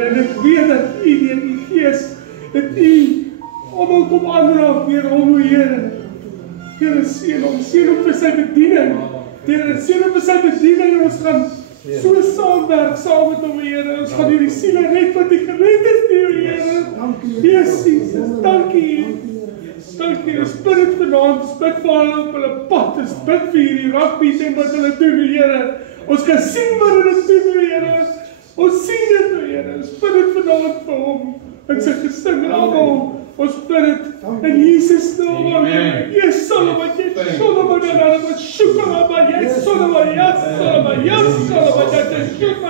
en ek weet dat U deur U Gees, dat U almal kom aanraak weer om, Here. Here, seën hom vir sy bediening. Here, seën hom vir sy bediening en ons gaan so saamwerk saam met hom, Here. Ons gaan hierdie siele red wat U gered het, Here. Jesus, dankie. Dankie, ons bid dit vanaand, ons bid vir hulle op hulle pad, ons bid vir hierdie rugby en wat hulle doen, Here. Ons kan sien wat hulle doen, Here. Ons sien dit, Here. Ons bid dit vanaand vir hom, en sy gesin en almal. Ons bid dit in Jesus naam. Yes, Solomon, yes, Solomon, yes, Solomon, yes, Solomon, yes, Solomon, yes, Solomon, yes, Solomon, yes,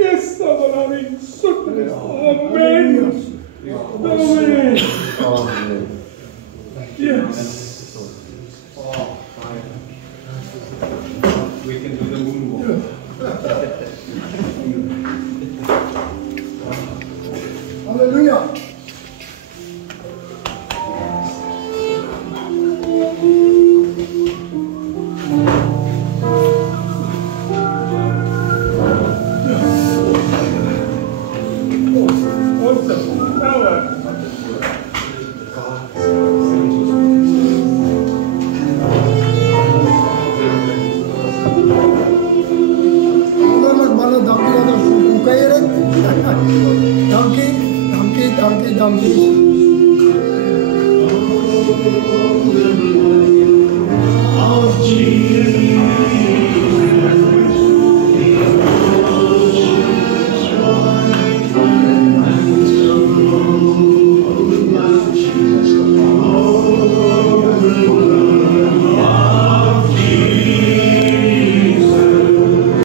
yes, Solomon, Amen. Amen. Yes. We can do the moonwalk. Hallelujah. Dankie.